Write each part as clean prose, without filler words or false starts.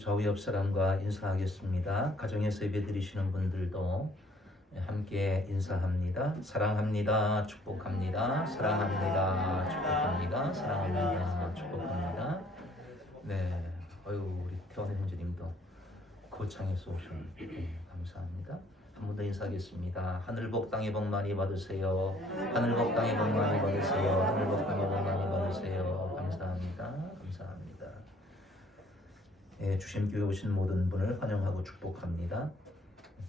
좌우 옆 사람과 인사하겠습니다. 가정에서 예배 드리시는 분들도 함께 인사합니다. 사랑합니다. 축복합니다. 사랑합니다. 축복합니다. 사랑합니다. 축복합니다. 네, 우리 태원 형제님도 거창에서 오신 감사합니다. 한 번 더 인사하겠습니다. 하늘복 땅의 복 많이 받으세요. 하늘복 땅의 복 많이 받으세요. 하늘복 땅의 복 많이 받으세요. 감사합니다. 감사합니다. 주심교회 오신 모든 분을 환영하고 축복합니다.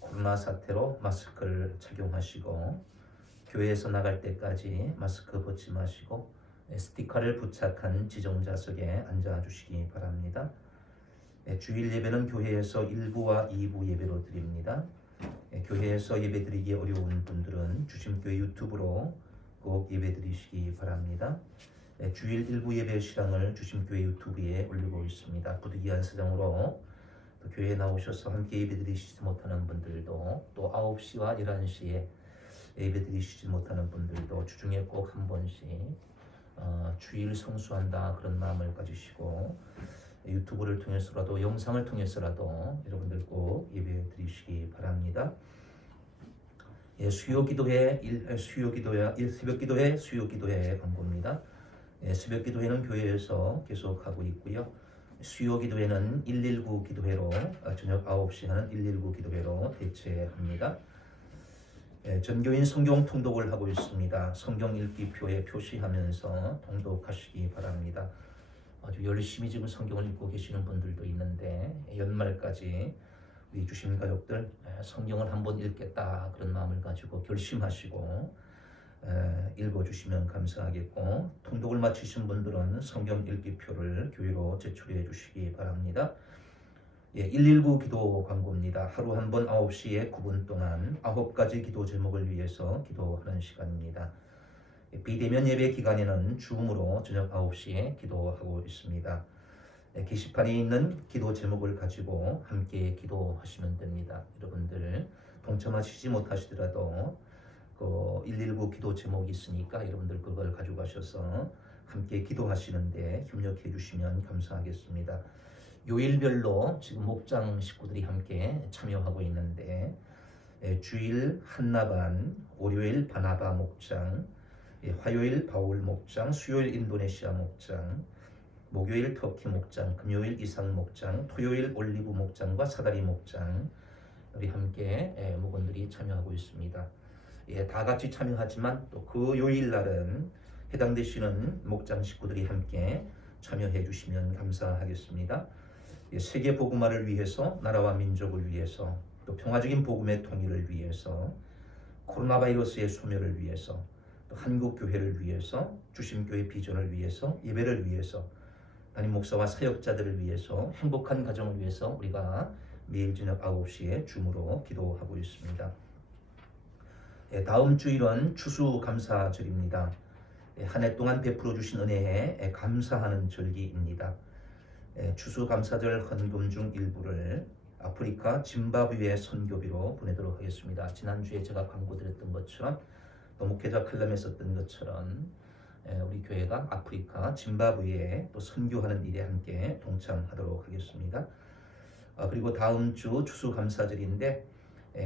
코로나 사태로 마스크를 착용하시고 교회에서 나갈 때까지 마스크 벗지 마시고 스티커를 부착한 지정자석에 앉아주시기 바랍니다. 주일 예배는 교회에서 1부와 2부 예배로 드립니다. 교회에서 예배 드리기 어려운 분들은 주심교회 유튜브로 꼭 예배 드리시기 바랍니다. 주일 1부 예배 시간을 주심교회 유튜브에 올리고 있습니다. 부득이한 사정으로 또 교회에 나오셔서 함께 예배 드리시지 못하는 분들도 또 9시와 11시에 예배 드리시지 못하는 분들도 주중에 꼭 한 번씩 주일 성수한다 그런 마음을 가지시고 유튜브를 통해서라도 영상을 통해서라도 여러분들 꼭 예배 드리시기 바랍니다. 수요기도회 새벽기도회 수요기도회 광고입니다. 새벽 기도회는 교회에서 계속하고 있고요. 수요 기도회는 119 기도회로 저녁 9시 하는 119 기도회로 대체합니다. 전교인 성경 통독을 하고 있습니다. 성경 읽기표에 표시하면서 통독하시기 바랍니다. 아주 열심히 지금 성경을 읽고 계시는 분들도 있는데 연말까지 우리 주심 가족들 성경을 한번 읽겠다 그런 마음을 가지고 결심하시고 읽어주시면 감사하겠고 통독을 마치신 분들은 성경 읽기표를 교회로 제출해 주시기 바랍니다. 119 기도 광고입니다. 하루 한 번 9시에 9분 동안 9가지 기도 제목을 위해서 기도하는 시간입니다. 비대면 예배 기간에는 줌으로 저녁 9시에 기도하고 있습니다. 게시판에 있는 기도 제목을 가지고 함께 기도하시면 됩니다. 여러분들 동참하시지 못하시더라도 119 기도 제목이 있으니까 여러분들 그걸 가져가셔서 함께 기도하시는데 협력해 주시면 감사하겠습니다. 요일별로 지금 목장 식구들이 함께 참여하고 있는데 주일 한나반, 월요일 바나바 목장, 화요일 바울 목장, 수요일 인도네시아 목장, 목요일 터키 목장, 금요일 이상 목장, 토요일 올리브 목장과 사다리 목장 우리 함께 목원들이 참여하고 있습니다. 다 같이 참여하지만 또 그 요일 날은 해당되시는 목장 식구들이 함께 참여해 주시면 감사하겠습니다. 세계 복음화를 위해서 나라와 민족을 위해서 또 평화적인 복음의 통일을 위해서 코로나 바이러스의 소멸을 위해서 또 한국 교회를 위해서 주심교회 비전을 위해서 예배를 위해서 담임 목사와 사역자들을 위해서 행복한 가정을 위해서 우리가 매일 저녁 9시에 줌으로 기도하고 있습니다. 다음 주일은 추수감사절입니다. 한 해 동안 베풀어 주신 은혜에 감사하는 절기입니다. 추수감사절 헌금 중 일부를 아프리카 짐바브웨 선교비로 보내도록 하겠습니다. 지난주에 제가 광고드렸던 것처럼 또 목회자 칼럼에 썼던 것처럼 우리 교회가 아프리카 짐바브웨에 또 선교하는 일에 함께 동참하도록 하겠습니다. 그리고 다음 주 추수감사절인데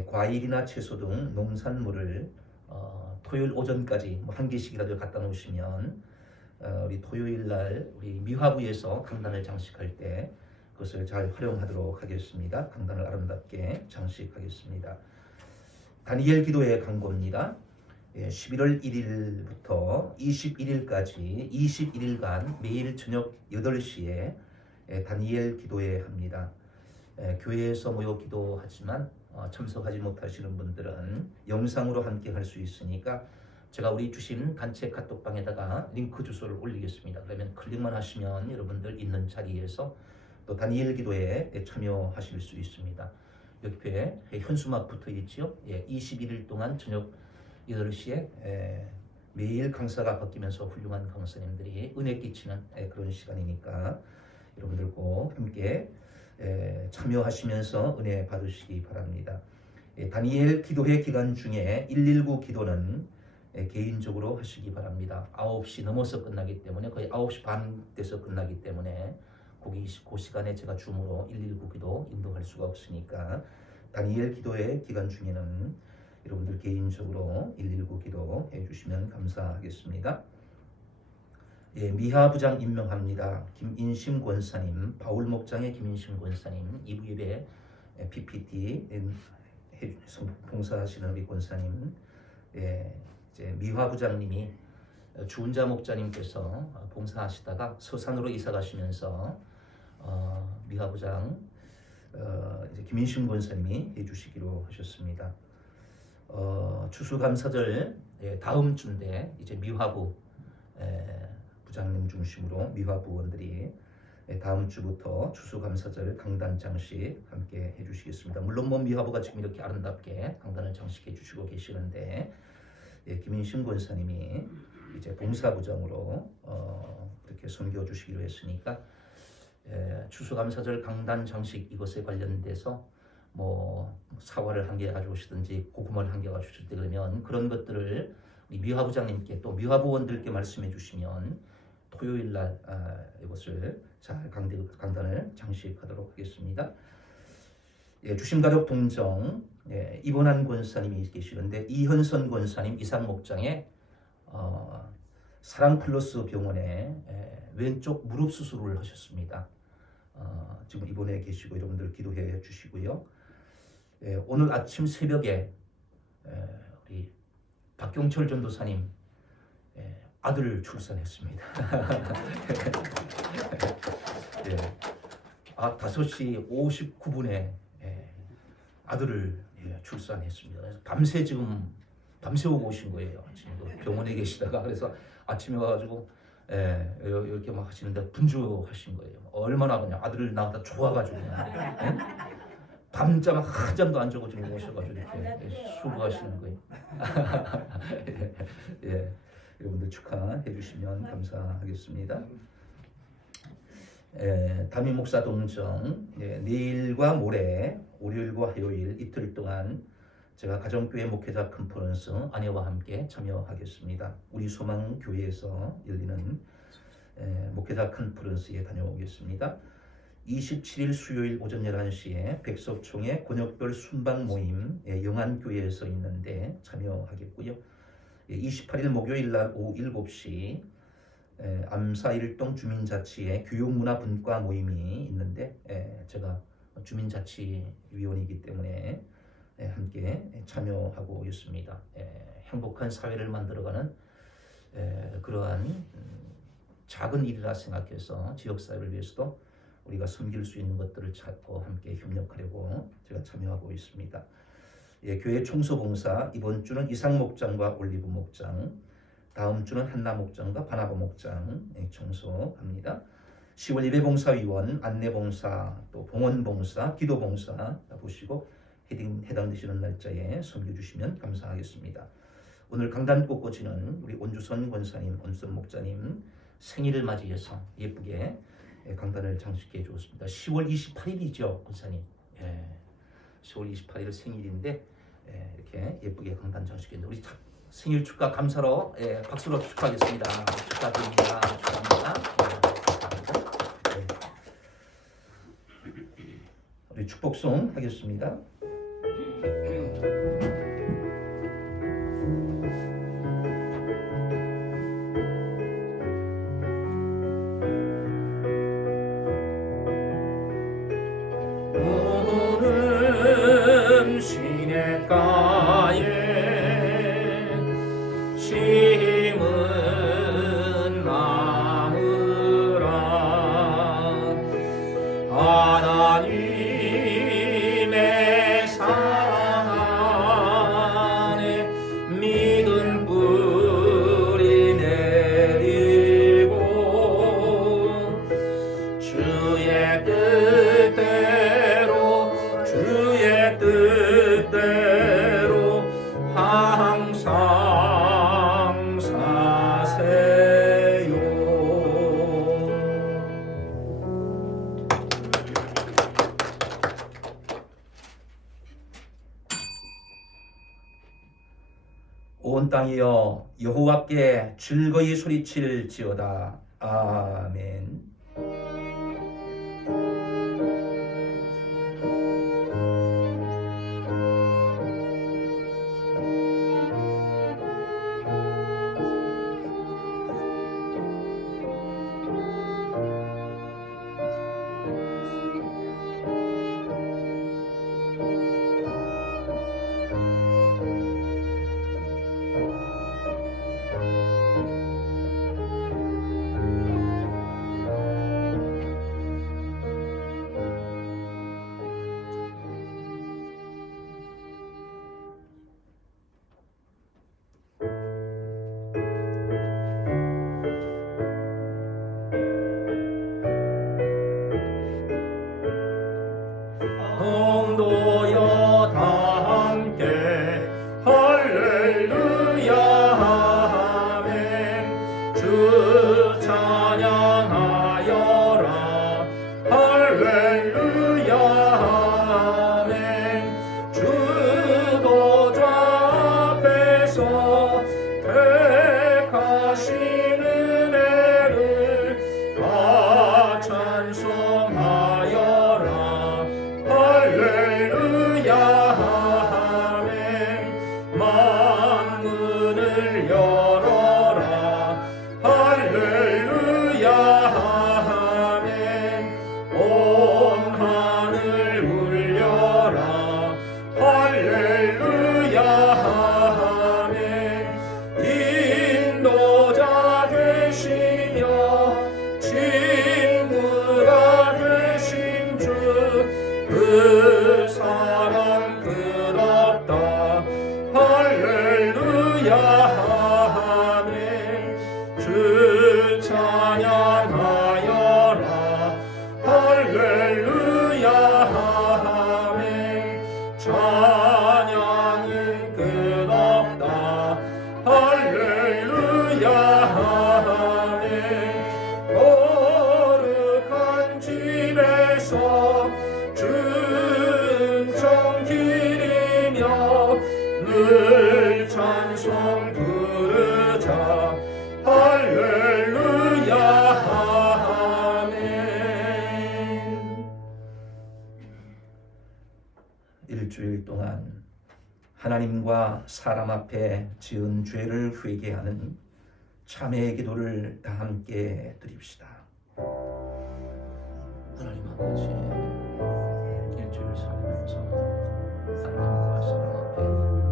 과일이나 채소 등 농산물을 토요일 오전까지 한 개씩이라도 갖다 놓으시면 우리 토요일 날 우리 미화부에서 강단을 장식할 때 그것을 잘 활용하도록 하겠습니다. 강단을 아름답게 장식하겠습니다. 다니엘 기도의 광고입니다. 11월 1일부터 21일까지 21일간 매일 저녁 8시에 다니엘 기도회 합니다. 교회에서 모여 기도하지만 참석하지 못하시는 분들은 영상으로 함께 할 수 있으니까 제가 우리 주심 단체 카톡방에다가 링크 주소를 올리겠습니다. 그러면 클릭만 하시면 여러분들 있는 자리에서 또 다니엘 기도에 참여하실 수 있습니다. 옆에 현수막 붙어 있지요. 21일 동안 저녁 8시에 매일 강사가 바뀌면서 훌륭한 강사님들이 은혜 끼치는 그런 시간이니까 여러분들 꼭 함께 참여하시면서 은혜 받으시기 바랍니다. 다니엘 기도회 기간 중에 119 기도는 개인적으로 하시기 바랍니다. 9시 넘어서 끝나기 때문에 거의 9시 반 돼서 끝나기 때문에 그 시간에 제가 줌으로 119 기도 인도할 수가 없으니까 다니엘 기도회 기간 중에는 여러분들 개인적으로 119 기도 해주시면 감사하겠습니다. 예, 미하 부장 임명합니다. 김인심 권사님, 바울 목장의 김인심 권사님, 2부 예배 PPT 봉사하시는 우리 권사님, 예, 이제 미화 부장님이 주은자 목자님께서 봉사하시다가 서산으로 이사 가시면서 미화 부장 이제 김인심 권사님이 해주시기로 하셨습니다. 추수감사절 다음 주인데 이제 미화부 부장님 중심으로 미화부원들이 다음 주부터 추수감사절 강단 장식 함께 해주시겠습니다. 물론 뭐 미화부가 지금 이렇게 아름답게 강단을 장식해 주시고 계시는데 김인심 권사님이 이제 봉사부장으로 이렇게 섬겨주시기로 했으니까 추수감사절 강단 장식 이것에 관련돼서 뭐 사과를 한 개 가져오시든지 고구마를 한 개 가져오실 때 그러면 그런 것들을 우리 미화부장님께 또 미화부원들께 말씀해 주시면 토요일 날 이것을 잘 강단을 장식하도록 하겠습니다. 예, 주심가족 동정 이번한 권사님이 계시는데 이현선 권사님 이상목장에 사랑플러스 병원에 왼쪽 무릎 수술을 하셨습니다. 지금 입원해 계시고 여러분들 기도해 주시고요. 오늘 아침 새벽에 우리 박경철 전도사님 아들을 출산했습니다. 5시 59분에 아들을 출산했습니다. 그래서 밤새 오고 오신 거예요. 지금도 병원에 계시다가 그래서 아침에 와가지고 이렇게 막 하시는데 분주하신 거예요. 얼마나 그냥 아들을 낳았다 좋아가지고 밤잠 한잠도 안 자고 지금 오셔가지고 이렇게 수고하시는 거예요. 예, 여러분들 축하해 주시면 감사하겠습니다. 담임 목사 동정 내일과 모레 월요일과 화요일 이틀 동안 제가 가정교회 목회자 컨퍼런스 아내와 함께 참여하겠습니다. 우리 소망 교회에서 열리는 목회자 컨퍼런스에 다녀오겠습니다. 27일 수요일 오전 11시에 백석총회 권역별 순방 모임 영안교회에서 있는데 참여하겠고요. 28일 목요일 날 오후 7시 암사일동 주민자치회 교육문화분과 모임이 있는데 제가 주민자치위원이기 때문에 함께 참여하고 있습니다. 행복한 사회를 만들어가는 그러한 작은 일이라 생각해서 지역사회를 위해서도 우리가 섬길 수 있는 것들을 찾고 함께 협력하려고 제가 참여하고 있습니다. 교회 청소봉사 이번 주는 이상 목장과 올리브 목장, 다음 주는 한나 목장과 바나바 목장 청소합니다. 10월 예배봉사위원, 안내봉사, 또 봉헌봉사, 기도봉사 보시고 해당되시는 날짜에 섬겨주시면 감사하겠습니다. 오늘 강단 꽃꽂이는 우리 온주선 권사님, 온주선 목자님 생일을 맞이해서 예쁘게 강단을 장식해 주었습니다. 10월 28일이죠, 권사님. 10월 28일 생일인데 이렇게 예쁘게 강단 장식했는데 우리 생일 축하 감사로 박수로 축하하겠습니다. 축하드립니다. 축하합니다. 우리 축복송 하겠습니다. 시냇가에 심은 나무라 하나님의 사랑 안에 믿음 뿌리 내리고 주의 뜻대로 항상 사세요. 온 땅이여 여호와께 즐거이 소리칠지어다. 아멘. 고백하신 은혜를 다 찬송하여라. 할렐루야 아멘. 만문을 열어라. 할렐루야 아멘. 온 하늘 울려라. 할렐루야 아멘. 인도자 되시며 친구가 되신 주, 그 사랑 끝없다. 할렐루야 아멘. 주 찬양하여라. 할렐루야 아멘. 찬양은 끝없다. 할렐루야 아멘. 거룩한 집에서 은총 기리며 늘 찬송 부르자. 할렐루야 아멘. 일주일 동안 하나님과 사람 앞에 지은 죄를 회개하는 참회의 기도를 다 함께 드립시다. 하나님 아버지, 일주일 살면서 하나님과 사람 앞에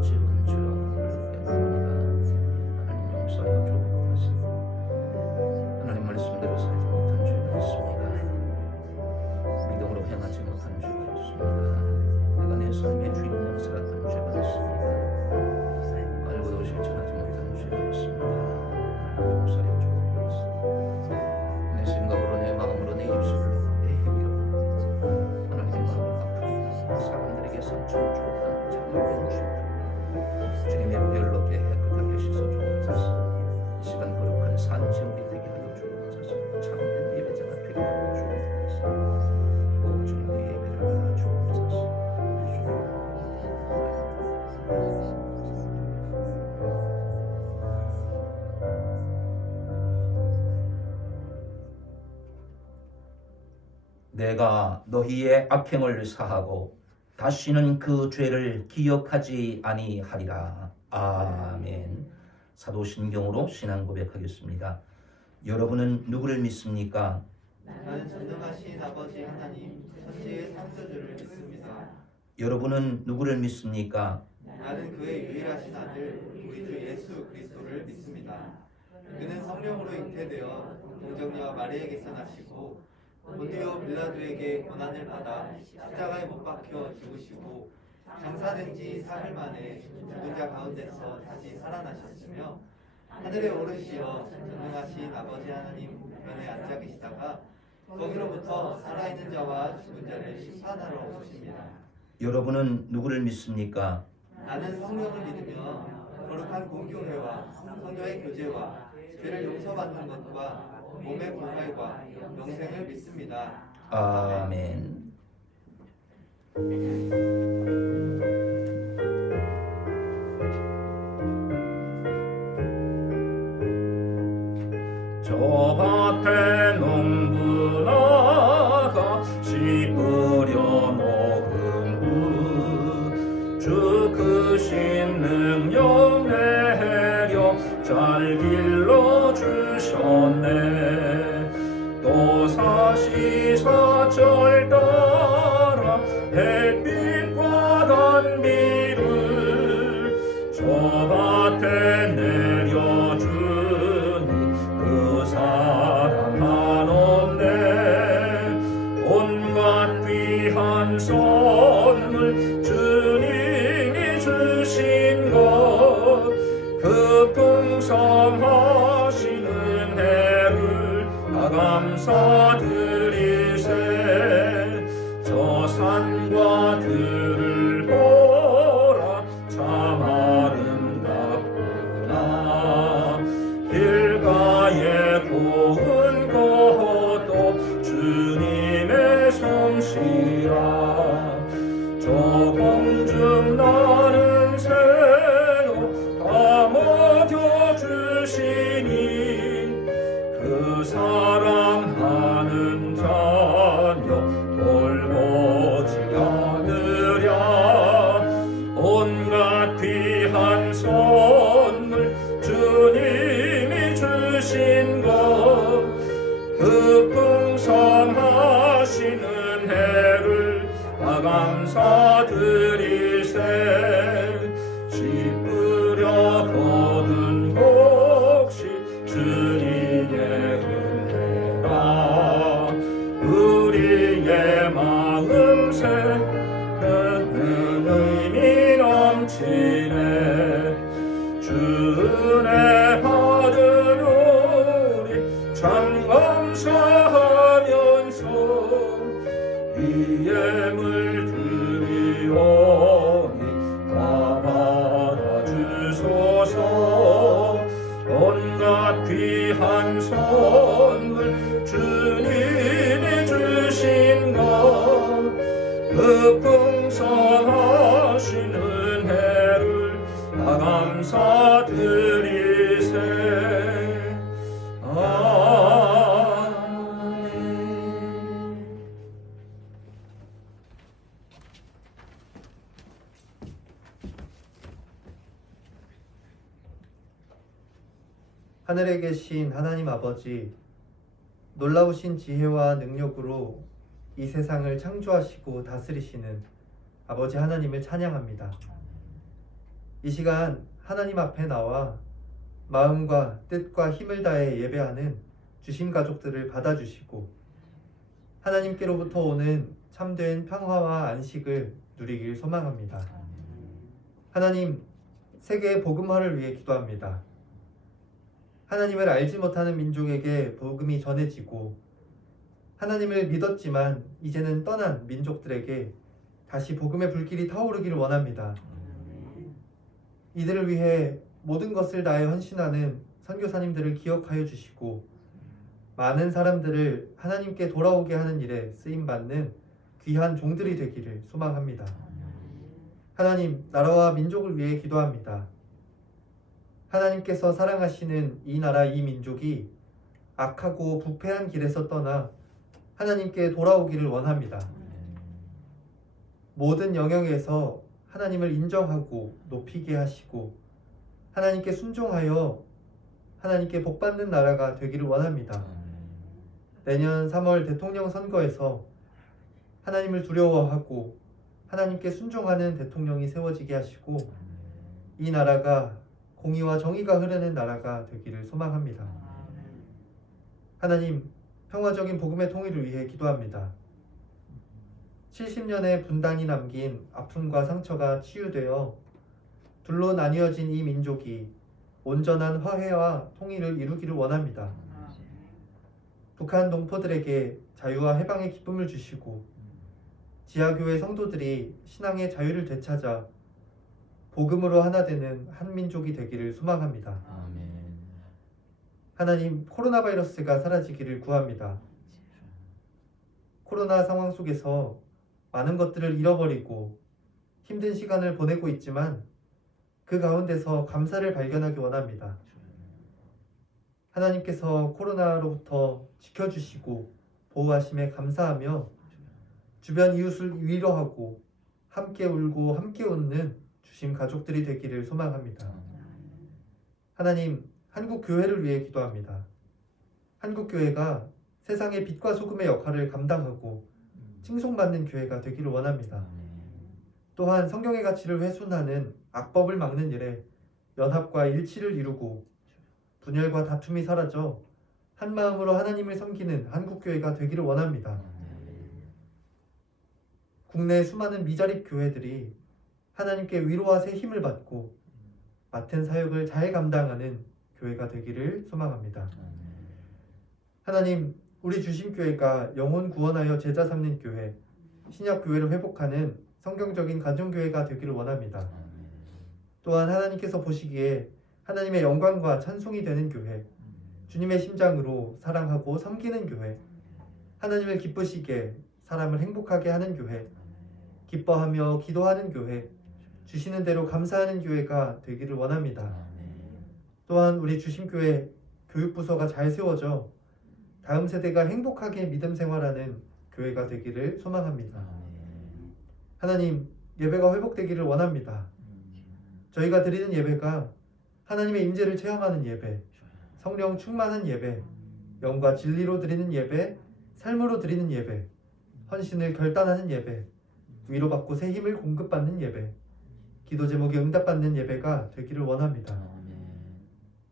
지은 죄악을 회개합니다. 하나님 용서하여 주옵소서. 하나님 말씀대로 살지 못한 죄가 있습니다. 믿음으로 행하지 못한 죄가 있습니다. 내가 내 삶의 주인으로 살았던 죄가 있습니다. 알고도 실천하지 못한 죄가 있습니다. 하나님 용서하여 주옵소서. 내 생각으로, 내 마음으로, 내 입술로, 내 행위로 하나님의 마음을 아프게 사람들에게 상처를 주었던 잘못된 죄를 주님의 보혈로 깨끗하게 씻어 주옵소서. 이 시간 거룩한 산지옥이 되게 하여 주옵소서. 참된 예배자가 되게 하여 주옵소서. 오 주님의 예배를 받아 주옵소서. 내가 너희의 악행을 사하고 다시는 그 죄를 기억하지 아니하리라. 아멘. 사도신경으로 신앙 고백하겠습니다. 여러분은 누구를 믿습니까? 나는 전능하신 아버지 하나님, 천지의 창조주를 믿습니다. 여러분은 누구를 믿습니까? 나는 그의 유일하신 아들, 우리 주 예수 그리스도를 믿습니다. 그는 성령으로 잉태되어 동정녀와 마리에게서 나시고 본디오 빌라도에게 고난을 받아 십자가에 못 박혀 죽으시고 장사된 지 사흘 만에 죽은 자 가운데서 다시 살아나셨으며 하늘에 오르시어 전능하신 아버지 하나님 우편에 앉아 계시다가 거기로부터 살아있는 자와 죽은 자를 심판하러 오십니다. 여러분은 누구를 믿습니까? 나는 성령을 믿으며 거룩한 공교회와 성도의 교제와 죄를 용서받는 것과 몸의 부활과 영생을 믿습니다. 아멘. 저 밭에 농부나가 씨 뿌려 놓은 후 주 크신 능력 내려 잘 길러 주셨네. 또 사시사철 따라 햇빛과 단비를 저 밭에 내려주니 그 사랑 한없네. 온갖 귀한 선물 주님이 주신 것, 그 풍성하신 은혜를 다 감사드리세. 저 산과 들을 보라 참 아름답구나. 길가에 고운 것도 주님의 솜씨라. 저 공중 나는 새도 다 먹여주시네. 값 귀한 선물 주님이 주신 것그 풍성하신 은혜를 다 감사드리세. 아멘. 하늘에 계신 하나님 아버지, 놀라우신 지혜와 능력으로 이 세상을 창조하시고 다스리시는 아버지 하나님을 찬양합니다. 이 시간 하나님 앞에 나와 마음과 뜻과 힘을 다해 예배하는 주심 가족들을 받아주시고 하나님께로부터 오는 참된 평화와 안식을 누리길 소망합니다. 하나님, 세계의 복음화를 위해 기도합니다. 하나님을 알지 못하는 민족에게 복음이 전해지고 하나님을 믿었지만 이제는 떠난 민족들에게 다시 복음의 불길이 타오르기를 원합니다. 이들을 위해 모든 것을 다해 헌신하는 선교사님들을 기억하여 주시고 많은 사람들을 하나님께 돌아오게 하는 일에 쓰임받는 귀한 종들이 되기를 소망합니다. 하나님, 나라와 민족을 위해 기도합니다. 하나님께서 사랑하시는 이 나라 이 민족이 악하고 부패한 길에서 떠나 하나님께 돌아오기를 원합니다. 모든 영역에서 하나님을 인정하고 높이게 하시고 하나님께 순종하여 하나님께 복받는 나라가 되기를 원합니다. 내년 3월 대통령 선거에서 하나님을 두려워하고 하나님께 순종하는 대통령이 세워지게 하시고 이 나라가 공의와 정의가 흐르는 나라가 되기를 소망합니다. 하나님, 평화적인 복음의 통일을 위해 기도합니다. 70년의 분단이 남긴 아픔과 상처가 치유되어 둘로 나뉘어진 이 민족이 온전한 화해와 통일을 이루기를 원합니다. 북한 동포들에게 자유와 해방의 기쁨을 주시고 지하교회 성도들이 신앙의 자유를 되찾아 복음으로 하나 되는 한 민족이 되기를 소망합니다. 아멘. 하나님, 코로나 바이러스가 사라지기를 구합니다. 코로나 상황 속에서 많은 것들을 잃어버리고 힘든 시간을 보내고 있지만 그 가운데서 감사를 발견하기 원합니다. 하나님께서 코로나로부터 지켜주시고 보호하심에 감사하며 주변 이웃을 위로하고 함께 울고 함께 웃는 주심 가족들이 되기를 소망합니다. 하나님, 한국 교회를 위해 기도합니다. 한국 교회가 세상의 빛과 소금의 역할을 감당하고 칭송받는 교회가 되기를 원합니다. 또한 성경의 가치를 훼손하는 악법을 막는 일에 연합과 일치를 이루고 분열과 다툼이 사라져 한 마음으로 하나님을 섬기는 한국 교회가 되기를 원합니다. 국내 수많은 미자립 교회들이 하나님께 위로와 새 힘을 받고 맡은 사역을 잘 감당하는 교회가 되기를 소망합니다. 하나님, 우리 주심교회가 영혼 구원하여 제자 삼는 교회, 신약교회를 회복하는 성경적인 가정교회가 되기를 원합니다. 또한 하나님께서 보시기에 하나님의 영광과 찬송이 되는 교회, 주님의 심장으로 사랑하고 섬기는 교회, 하나님을 기쁘시게 사람을 행복하게 하는 교회, 기뻐하며 기도하는 교회, 주시는 대로 감사하는 교회가 되기를 원합니다. 또한 우리 주심교회 교육부서가 잘 세워져 다음 세대가 행복하게 믿음 생활하는 교회가 되기를 소망합니다. 하나님, 예배가 회복되기를 원합니다. 저희가 드리는 예배가 하나님의 임재를 체험하는 예배, 성령 충만한 예배, 영과 진리로 드리는 예배, 삶으로 드리는 예배, 헌신을 결단하는 예배, 위로받고 새 힘을 공급받는 예배, 기도 제목에 응답받는 예배가 되기를 원합니다.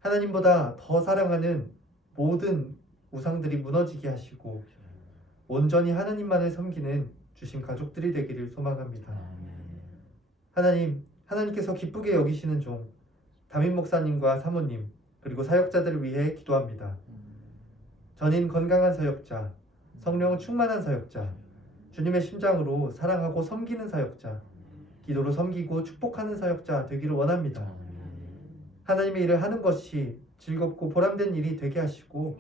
하나님보다 더 사랑하는 모든 우상들이 무너지게 하시고 온전히 하나님만을 섬기는 주신 가족들이 되기를 소망합니다. 하나님, 하나님께서 기쁘게 여기시는 종 담임 목사님과 사모님 그리고 사역자들을 위해 기도합니다. 전인 건강한 사역자, 성령 충만한 사역자, 주님의 심장으로 사랑하고 섬기는 사역자, 기도로 섬기고 축복하는 사역자 되기를 원합니다. 하나님의 일을 하는 것이 즐겁고 보람된 일이 되게 하시고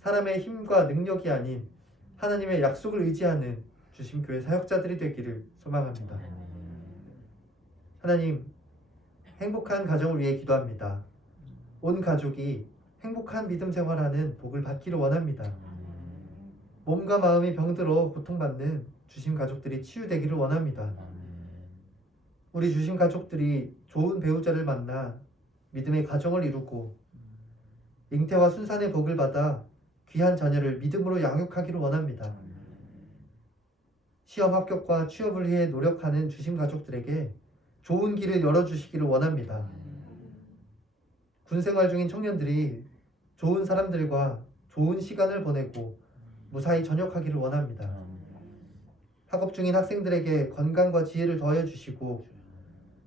사람의 힘과 능력이 아닌 하나님의 약속을 의지하는 주심교회 사역자들이 되기를 소망합니다. 하나님, 행복한 가정을 위해 기도합니다. 온 가족이 행복한 믿음 생활하는 복을 받기를 원합니다. 몸과 마음이 병들어 고통받는 주심 가족들이 치유되기를 원합니다. 우리 주심 가족들이 좋은 배우자를 만나 믿음의 가정을 이루고 잉태와 순산의 복을 받아 귀한 자녀를 믿음으로 양육하기를 원합니다. 시험 합격과 취업을 위해 노력하는 주심 가족들에게 좋은 길을 열어주시기를 원합니다. 군생활 중인 청년들이 좋은 사람들과 좋은 시간을 보내고 무사히 전역하기를 원합니다. 학업 중인 학생들에게 건강과 지혜를 더해 주시고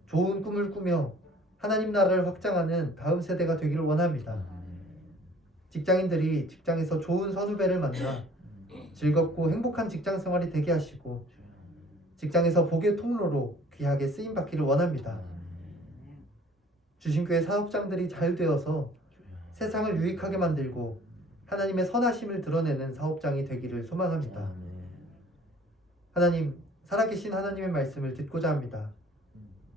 좋은 꿈을 꾸며 하나님 나라를 확장하는 다음 세대가 되기를 원합니다. 직장인들이 직장에서 좋은 선후배를 만나 즐겁고 행복한 직장 생활이 되게 하시고 직장에서 복의 통로로 귀하게 쓰임 받기를 원합니다. 주심교회 사업장들이 잘 되어서 세상을 유익하게 만들고 하나님의 선하심을 드러내는 사업장이 되기를 소망합니다. 하나님, 살아계신 하나님의 말씀을 듣고자 합니다.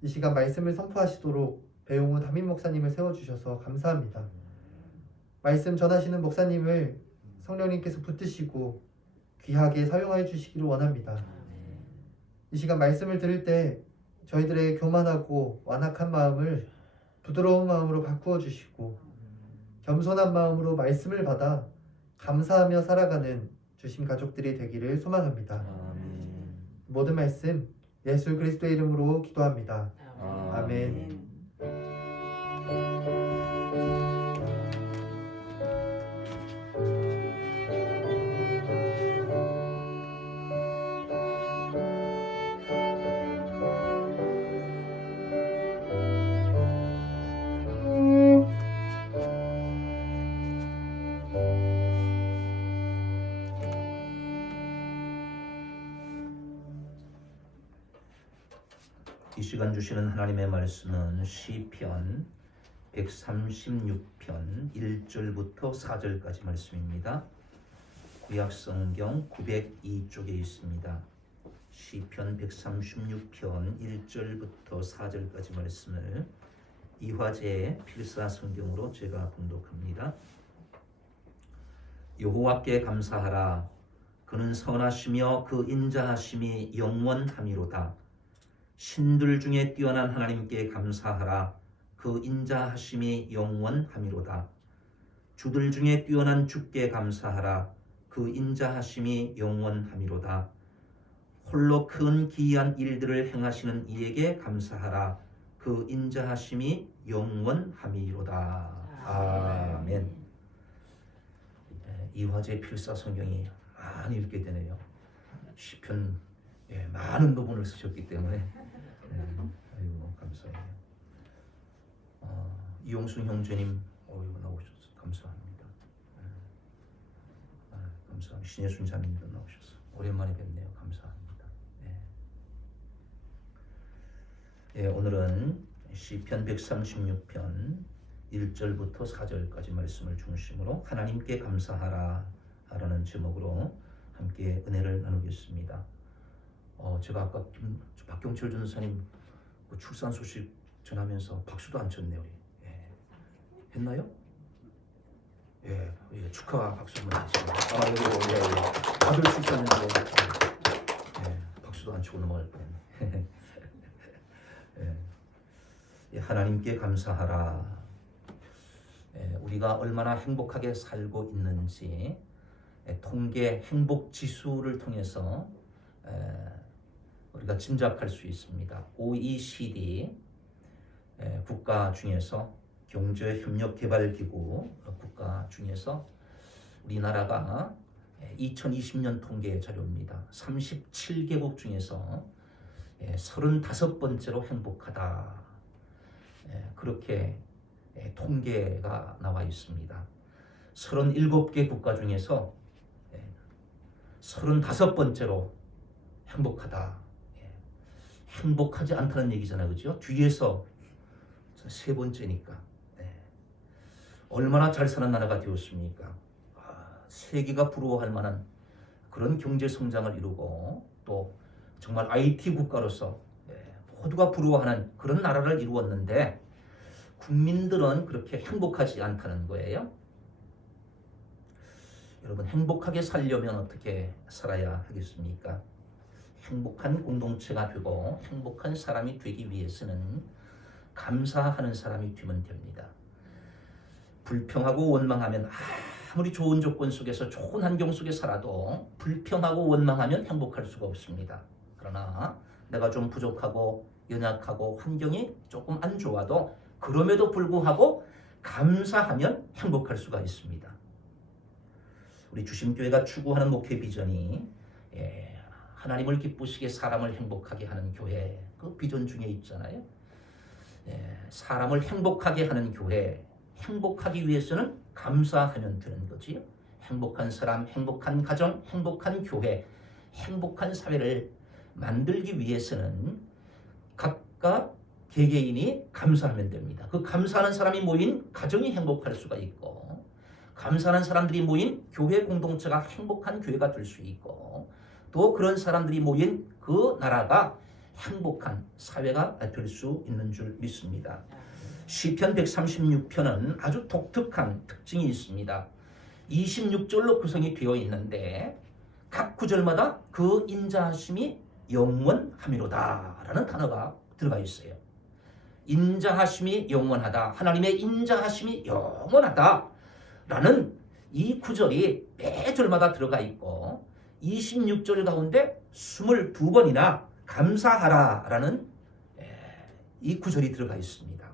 이 시간 말씀을 선포하시도록 배용우 담임 목사님을 세워주셔서 감사합니다. 말씀 전하시는 목사님을 성령님께서 붙드시고 귀하게 사용하여 주시기를 원합니다. 이 시간 말씀을 들을 때 저희들의 교만하고 완악한 마음을 부드러운 마음으로 바꾸어 주시고 겸손한 마음으로 말씀을 받아 감사하며 살아가는 주심 가족들이 되기를 소망합니다. 모든 말씀 예수 그리스도의 이름으로 기도합니다. 아멘. 이 시간 주시는 하나님의 말씀은 시편 136편 1절부터 4절까지 말씀입니다. 구약성경 902쪽에 있습니다. 시편 136편 1절부터 4절까지 말씀을 이화재 필사성경으로 제가 봉독합니다. 여호와께 감사하라. 그는 선하시며 그 인자하심이 영원함이로다. 신들 중에 뛰어난 하나님께 감사하라. 그 인자하심이 영원함이로다. 주들 중에 뛰어난 주께 감사하라. 그 인자하심이 영원함이로다. 홀로 큰 기이한 일들을 행하시는 이에게 감사하라. 그 인자하심이 영원함이로다. 아멘. 이화재 필사성경이 많이 읽게 되네요. 시편 많은 부분을 쓰셨기 때문에 아이고 감사해요. 이용순 형제님 나오셔서 감사합니다. 감사합니다. 신예순 자매님도 나오셔서 오랜만에 뵙네요. 감사합니다. 오늘은 시편 136편 1절부터 4절까지 말씀을 중심으로 하나님께 감사하라 라는 제목으로 함께 은혜를 나누겠습니다. 제가 아까 박경철 전사님 그 출산 소식 전하면서 박수도 안 쳤네요. 했나요? 예, 축하 박수 한번 해주세요. 아들 출산했는데 박수도 안 치고 넘어갈 뻔했네. 하나님께 감사하라. 우리가 얼마나 행복하게 살고 있는지 통계 행복 지수를 통해서 우리가 짐작할 수 있습니다. OECD 국가 중에서 경제협력개발기구 국가 중에서 우리나라가 2020년 통계 자료입니다. 37개국 중에서 35번째로 행복하다. 그렇게 통계가 나와 있습니다. 37개 국가 중에서 35번째로 행복하다. 행복하지 않다는 얘기잖아요. 그죠? 뒤에서 세 번째니까 얼마나 잘 사는 나라가 되었습니까? 세계가 부러워할 만한 그런 경제 성장을 이루고 또 정말 IT 국가로서 모두가 부러워하는 그런 나라를 이루었는데 국민들은 그렇게 행복하지 않다는 거예요. 여러분, 행복하게 살려면 어떻게 살아야 하겠습니까? 행복한 공동체가 되고 행복한 사람이 되기 위해서는 감사하는 사람이 되면 됩니다. 불평하고 원망하면 아무리 좋은 조건 속에서 좋은 환경 속에 살아도 불평하고 원망하면 행복할 수가 없습니다. 그러나 내가 좀 부족하고 연약하고 환경이 조금 안 좋아도 그럼에도 불구하고 감사하면 행복할 수가 있습니다. 우리 주심교회가 추구하는 목회 비전이 하나님을 기쁘시게 사람을 행복하게 하는 교회, 그 비전 중에 있잖아요. 사람을 행복하게 하는 교회, 행복하기 위해서는 감사하면 되는 거지요. 행복한 사람, 행복한 가정, 행복한 교회, 행복한 사회를 만들기 위해서는 각각 개개인이 감사하면 됩니다. 그 감사하는 사람이 모인 가정이 행복할 수가 있고, 감사하는 사람들이 모인 교회 공동체가 행복한 교회가 될 수 있고, 또 그런 사람들이 모인 그 나라가 행복한 사회가 될 수 있는 줄 믿습니다. 시편 136편은 아주 독특한 특징이 있습니다. 26절로 구성이 되어 있는데 각 구절마다 그 인자하심이 영원함이로다 라는 단어가 들어가 있어요. 인자하심이 영원하다, 하나님의 인자하심이 영원하다 라는 이 구절이 매 절마다 들어가 있고 26절 가운데 22번이나 감사하라 라는 이 구절이 들어가 있습니다.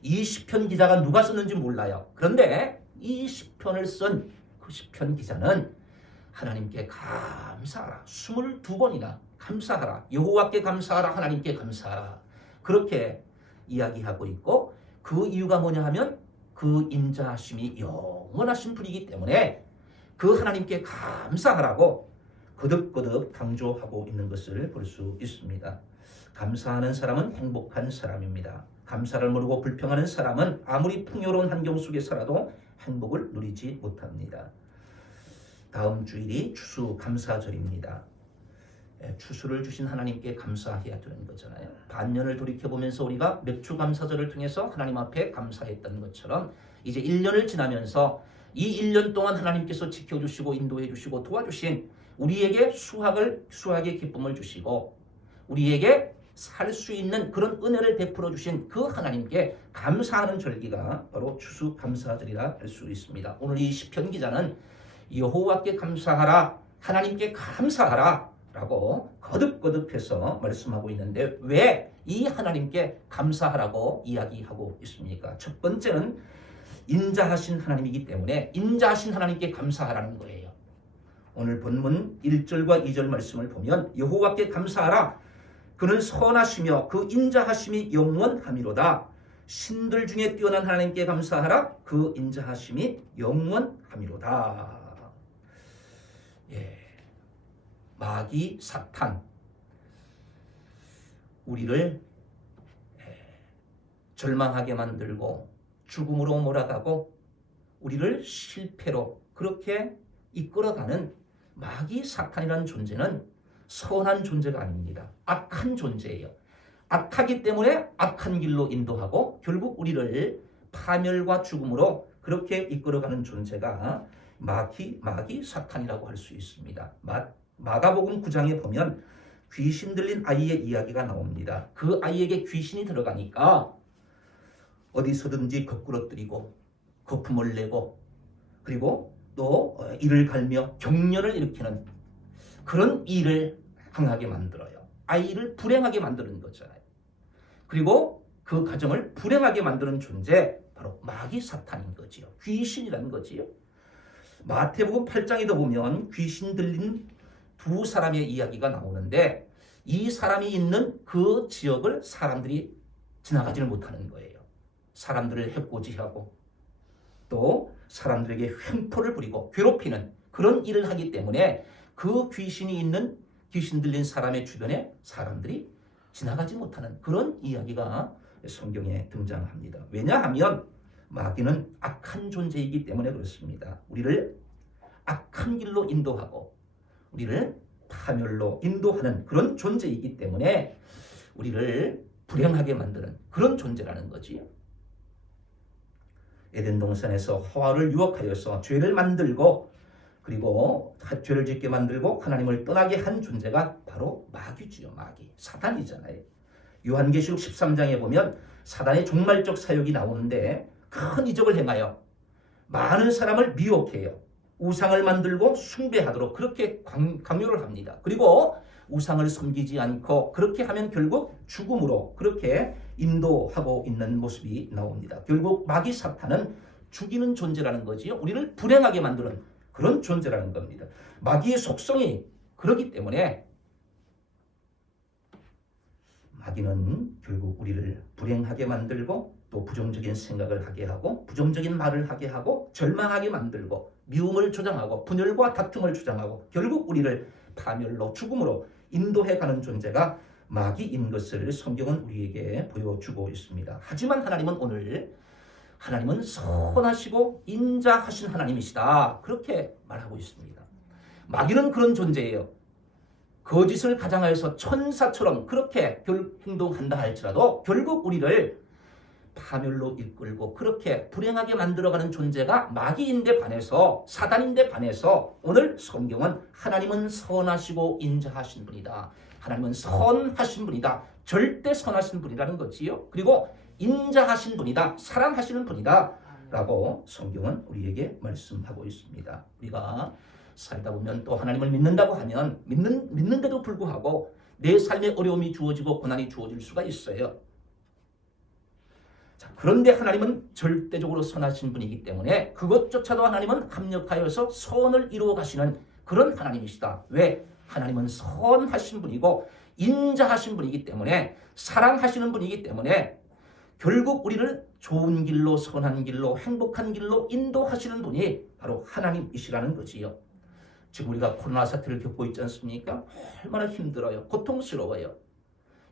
이 시편 기자가 누가 썼는지 몰라요. 그런데 이 시편을 쓴 그 시편 기자는 하나님께 감사하라, 22번이나 감사하라, 여호와께 감사하라, 하나님께 감사하라, 그렇게 이야기하고 있고, 그 이유가 뭐냐 하면 그 인자하심이 영원하신 분이기 때문에 그 하나님께 감사하라고 거듭거듭 강조하고 있는 것을 볼 수 있습니다. 감사하는 사람은 행복한 사람입니다. 감사를 모르고 불평하는 사람은 아무리 풍요로운 환경 속에 살아도 행복을 누리지 못합니다. 다음 주일이 추수감사절입니다. 추수를 주신 하나님께 감사해야 되는 거잖아요. 반년을 돌이켜보면서 우리가 맥추감사절을 통해서 하나님 앞에 감사했던 것처럼 이제 1년을 지나면서 이 1년 동안 하나님께서 지켜주시고 인도해주시고 도와주신 우리에게 수확의 기쁨을 주시고 우리에게 살 수 있는 그런 은혜를 베풀어 주신 그 하나님께 감사하는 절기가 바로 추수감사절이라 할 수 있습니다. 오늘 이 시편 기자는 여호와께 감사하라, 하나님께 감사하라 라고 거듭거듭해서 말씀하고 있는데 왜 이 하나님께 감사하라고 이야기하고 있습니까? 첫 번째는 인자하신 하나님이기 때문에 인자하신 하나님께 감사하라는 거예요. 오늘 본문 1절과 2절 말씀을 보면 여호와께 감사하라, 그는 선하시며 그 인자하심이 영원함이로다. 신들 중에 뛰어난 하나님께 감사하라, 그 인자하심이 영원함이로다. 마귀 사탄, 우리를 절망하게 만들고 죽음으로 몰아가고 우리를 실패로 그렇게 이끌어가는 마귀 사탄이라는 존재는 선한 존재가 아닙니다. 악한 존재예요. 악하기 때문에 악한 길로 인도하고 결국 우리를 파멸과 죽음으로 그렇게 이끌어가는 존재가 마귀 사탄이라고 할 수 있습니다. 마가복음 9장에 보면 귀신 들린 아이의 이야기가 나옵니다. 그 아이에게 귀신이 들어가니까 어디서든지 거꾸러뜨리고 거품을 내고 그리고 또 이를 갈며 경련을 일으키는 그런 일을 행하게 만들어요. 아이를 불행하게 만드는 거잖아요. 그리고 그 가정을 불행하게 만드는 존재 바로 마귀 사탄인 거지요. 귀신이라는 거지요. 마태복음 8장에도 보면 귀신 들린 두 사람의 이야기가 나오는데 이 사람이 있는 그 지역을 사람들이 지나가지를 못하는 거예요. 사람들을 해코지하고 또 사람들에게 횡포를 부리고 괴롭히는 그런 일을 하기 때문에 그 귀신이 있는 귀신 들린 사람의 주변에 사람들이 지나가지 못하는 그런 이야기가 성경에 등장합니다. 왜냐하면 마귀는 악한 존재이기 때문에 그렇습니다. 우리를 악한 길로 인도하고 우리를 파멸로 인도하는 그런 존재이기 때문에 우리를 불행하게 만드는 그런 존재라는 거지요. 에덴 동산에서 하와를 유혹하여서 죄를 만들고 그리고 죄를 짓게 만들고 하나님을 떠나게 한 존재가 바로 마귀지요. 마귀, 사단이잖아요. 요한계시록 13장에 보면 사단의 종말적 사역이 나오는데 큰 이적을 행하여 많은 사람을 미혹해요. 우상을 만들고 숭배하도록 그렇게 강요를 합니다. 그리고 우상을 섬기지 않고 그렇게 하면 결국 죽음으로 그렇게 인도하고 있는 모습이 나옵니다. 결국 마귀 사탄은 죽이는 존재라는 거지요. 우리를 불행하게 만드는 그런 존재라는 겁니다. 마귀의 속성이 그렇기 때문에 마귀는 결국 우리를 불행하게 만들고 또 부정적인 생각을 하게 하고 부정적인 말을 하게 하고 절망하게 만들고 미움을 조장하고 분열과 다툼을 조장하고 결국 우리를 파멸로 죽음으로 인도해가는 존재가 마귀인 것을 성경은 우리에게 보여주고 있습니다. 하지만 하나님은 오늘 하나님은 선하시고 인자하신 하나님이시다 그렇게 말하고 있습니다. 마귀는 그런 존재예요. 거짓을 가장하여서 천사처럼 그렇게 행동한다 할지라도 결국 우리를 파멸로 이끌고 그렇게 불행하게 만들어가는 존재가 마귀인데 반해서 사단인데 반해서 오늘 성경은 하나님은 선하시고 인자하신 분이다. 하나님은 선하신 분이다. 절대 선하신 분이라는 거지요. 그리고 인자하신 분이다. 사랑하시는 분이다. 라고 성경은 우리에게 말씀하고 있습니다. 우리가 살다 보면 또 하나님을 믿는다고 하면 믿는데도 불구하고 내 삶에 어려움이 주어지고 고난이 주어질 수가 있어요. 자, 그런데 하나님은 절대적으로 선하신 분이기 때문에 그것조차도 하나님은 합력하여서 선을 이루어 가시는 그런 하나님이시다. 왜? 하나님은 선하신 분이고 인자하신 분이기 때문에 사랑하시는 분이기 때문에 결국 우리를 좋은 길로 선한 길로 행복한 길로 인도하시는 분이 바로 하나님이시라는 거지요. 지금 우리가 코로나 사태를 겪고 있지 않습니까? 얼마나 힘들어요. 고통스러워요.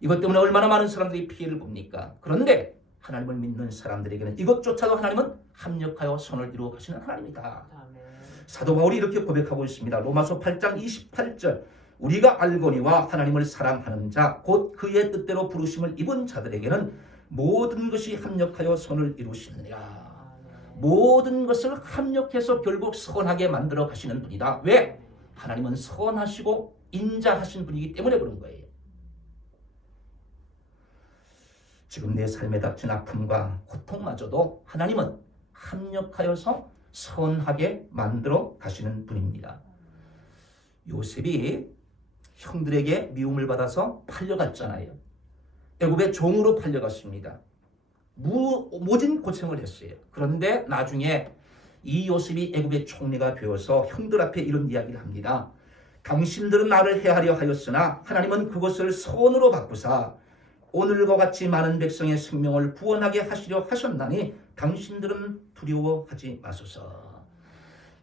이것 때문에 얼마나 많은 사람들이 피해를 봅니까? 그런데 하나님을 믿는 사람들에게는 이것조차도 하나님은 합력하여 선을 이루어 가시는 하나님이다. 사도 바울이 이렇게 고백하고 있습니다. 로마서 8장 28절 우리가 알거니와 하나님을 사랑하는 자 곧 그의 뜻대로 부르심을 입은 자들에게는 모든 것이 합력하여 선을 이루시느니라. 모든 것을 합력해서 결국 선하게 만들어 가시는 분이다. 왜? 하나님은 선하시고 인자하신 분이기 때문에 그런 거예요. 지금 내 삶에 닥친 아픔과 고통마저도 하나님은 합력하여서 선하게 만들어 가시는 분입니다. 요셉이 형들에게 미움을 받아서 팔려갔잖아요. 애굽의 종으로 팔려갔습니다. 모진 고생을 했어요. 그런데 나중에 이 요셉이 애굽의 총리가 되어서 형들 앞에 이런 이야기를 합니다. 당신들은 나를 해하려 하였으나 하나님은 그것을 선으로 바꾸사 오늘과 같이 많은 백성의 생명을 구원하게 하시려 하셨나니 당신들은 두려워하지 마소서.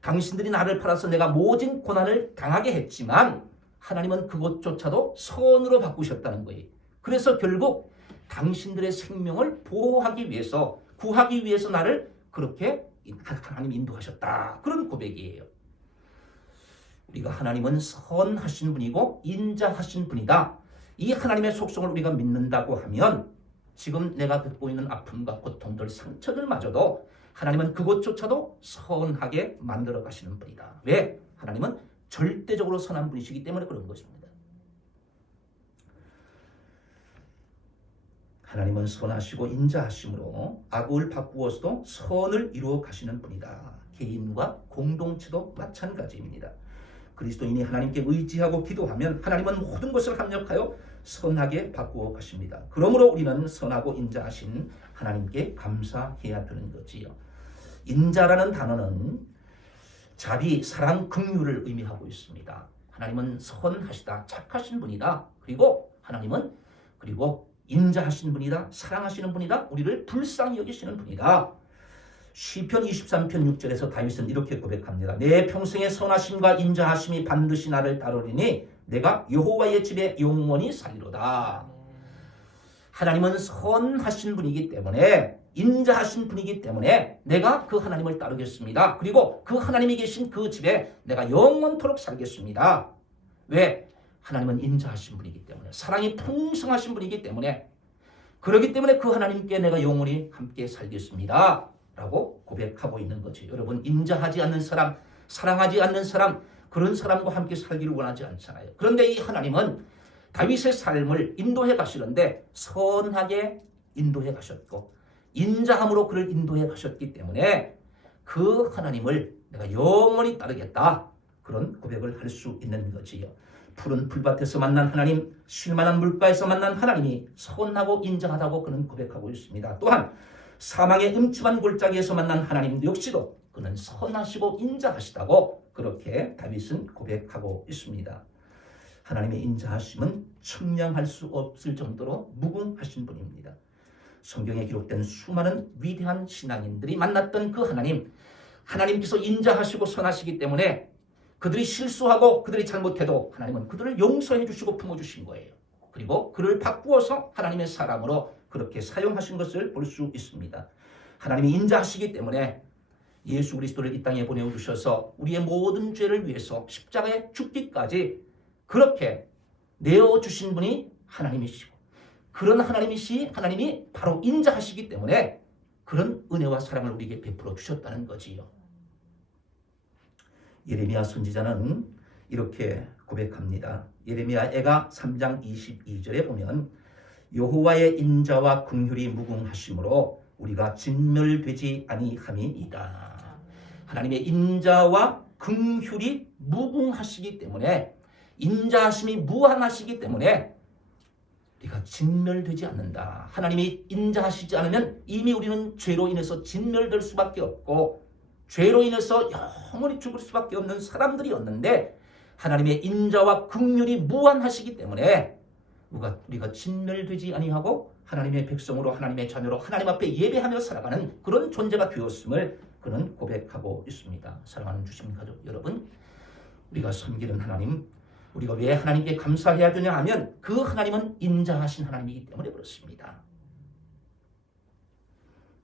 당신들이 나를 팔아서 내가 모진 고난을 당하게 했지만 하나님은 그것조차도 선으로 바꾸셨다는 거예요. 그래서 결국 당신들의 생명을 보호하기 위해서 구하기 위해서 나를 그렇게 하나님이 인도하셨다. 그런 고백이에요. 우리가 하나님은 선하신 분이고 인자하신 분이다. 이 하나님의 속성을 우리가 믿는다고 하면 지금 내가 겪고 있는 아픔과 고통들, 상처들마저도 하나님은 그것조차도 선하게 만들어 가시는 분이다. 왜? 하나님은 절대적으로 선한 분이시기 때문에 그런 것입니다. 하나님은 선하시고 인자하심으로 악을 바꾸어서도 선을 이루어 가시는 분이다. 개인과 공동체도 마찬가지입니다. 그리스도인이 하나님께 의지하고 기도하면 하나님은 모든 것을 합력하여 선하게 바꾸어 가십니다. 그러므로 우리는 선하고 인자하신 하나님께 감사해야 되는 거지요. 인자라는 단어는 자비, 사랑, 긍휼을 의미하고 있습니다. 하나님은 선하시다, 착하신 분이다. 그리고 하나님은 인자하신 분이다, 사랑하시는 분이다, 우리를 불쌍히 여기시는 분이다. 시편 23편 6절에서 다윗은 이렇게 고백합니다. 내 평생의 선하심과 인자하심이 반드시 나를 따르리니 내가 여호와의 집에 영원히 살리로다. 하나님은 선하신 분이기 때문에 인자하신 분이기 때문에 내가 그 하나님을 따르겠습니다. 그리고 그 하나님이 계신 그 집에 내가 영원토록 살겠습니다. 왜? 하나님은 인자하신 분이기 때문에, 사랑이 풍성하신 분이기 때문에, 그렇기 때문에 그 하나님께 내가 영원히 함께 살겠습니다 라고 고백하고 있는 거지. 여러분, 인자하지 않는 사람, 사랑하지 않는 사람, 그런 사람과 함께 살기를 원하지 않잖아요. 그런데 이 하나님은 다윗의 삶을 인도해 가시는데 선하게 인도해 가셨고 인자함으로 그를 인도해 가셨기 때문에 그 하나님을 내가 영원히 따르겠다, 그런 고백을 할 수 있는 거지요. 푸른 풀밭에서 만난 하나님, 쉴만한 물가에서 만난 하나님이 선하고 인자하다고 그는 고백하고 있습니다. 또한 사망의 음침한 골짜기에서 만난 하나님 역시도 그는 선하시고 인자하시다고 그렇게 다윗은 고백하고 있습니다. 하나님의 인자하심은 측량할 수 없을 정도로 무궁하신 분입니다. 성경에 기록된 수많은 위대한 신앙인들이 만났던 그 하나님, 하나님께서 인자하시고 선하시기 때문에 그들이 실수하고 그들이 잘못해도 하나님은 그들을 용서해 주시고 품어주신 거예요. 그리고 그를 바꾸어서 하나님의 사람으로 그렇게 사용하신 것을 볼 수 있습니다. 하나님이 인자하시기 때문에 예수 그리스도를 이 땅에 보내주셔서 우리의 모든 죄를 위해서 십자가에 죽기까지 그렇게 내어주신 분이 하나님이시고, 그런 하나님이 바로 인자하시기 때문에 그런 은혜와 사랑을 우리에게 베풀어 주셨다는 거지요. 예레미야 선지자는 이렇게 고백합니다. 예레미야애가 3장 22절에 보면 여호와의 인자와 긍휼이 무궁하심으로 우리가 진멸되지 아니함이니이다. 하나님의 인자와 긍휼이 무궁하시기 때문에, 인자하심이 무한하시기 때문에 우리가 진멸되지 않는다. 하나님이 인자하시지 않으면 이미 우리는 죄로 인해서 진멸될 수밖에 없고 죄로 인해서 영원히 죽을 수밖에 없는 사람들이었는데, 하나님의 인자와 긍휼이 무한하시기 때문에 우리가 진멸되지 아니하고 하나님의 백성으로, 하나님의 자녀로 하나님 앞에 예배하며 살아가는 그런 존재가 되었음을 그는 고백하고 있습니다. 사랑하는 주신 가족 여러분, 우리가 섬기는 하나님, 우리가 왜 하나님께 감사해야 되냐 하면 그 하나님은 인자하신 하나님이기 때문에 그렇습니다.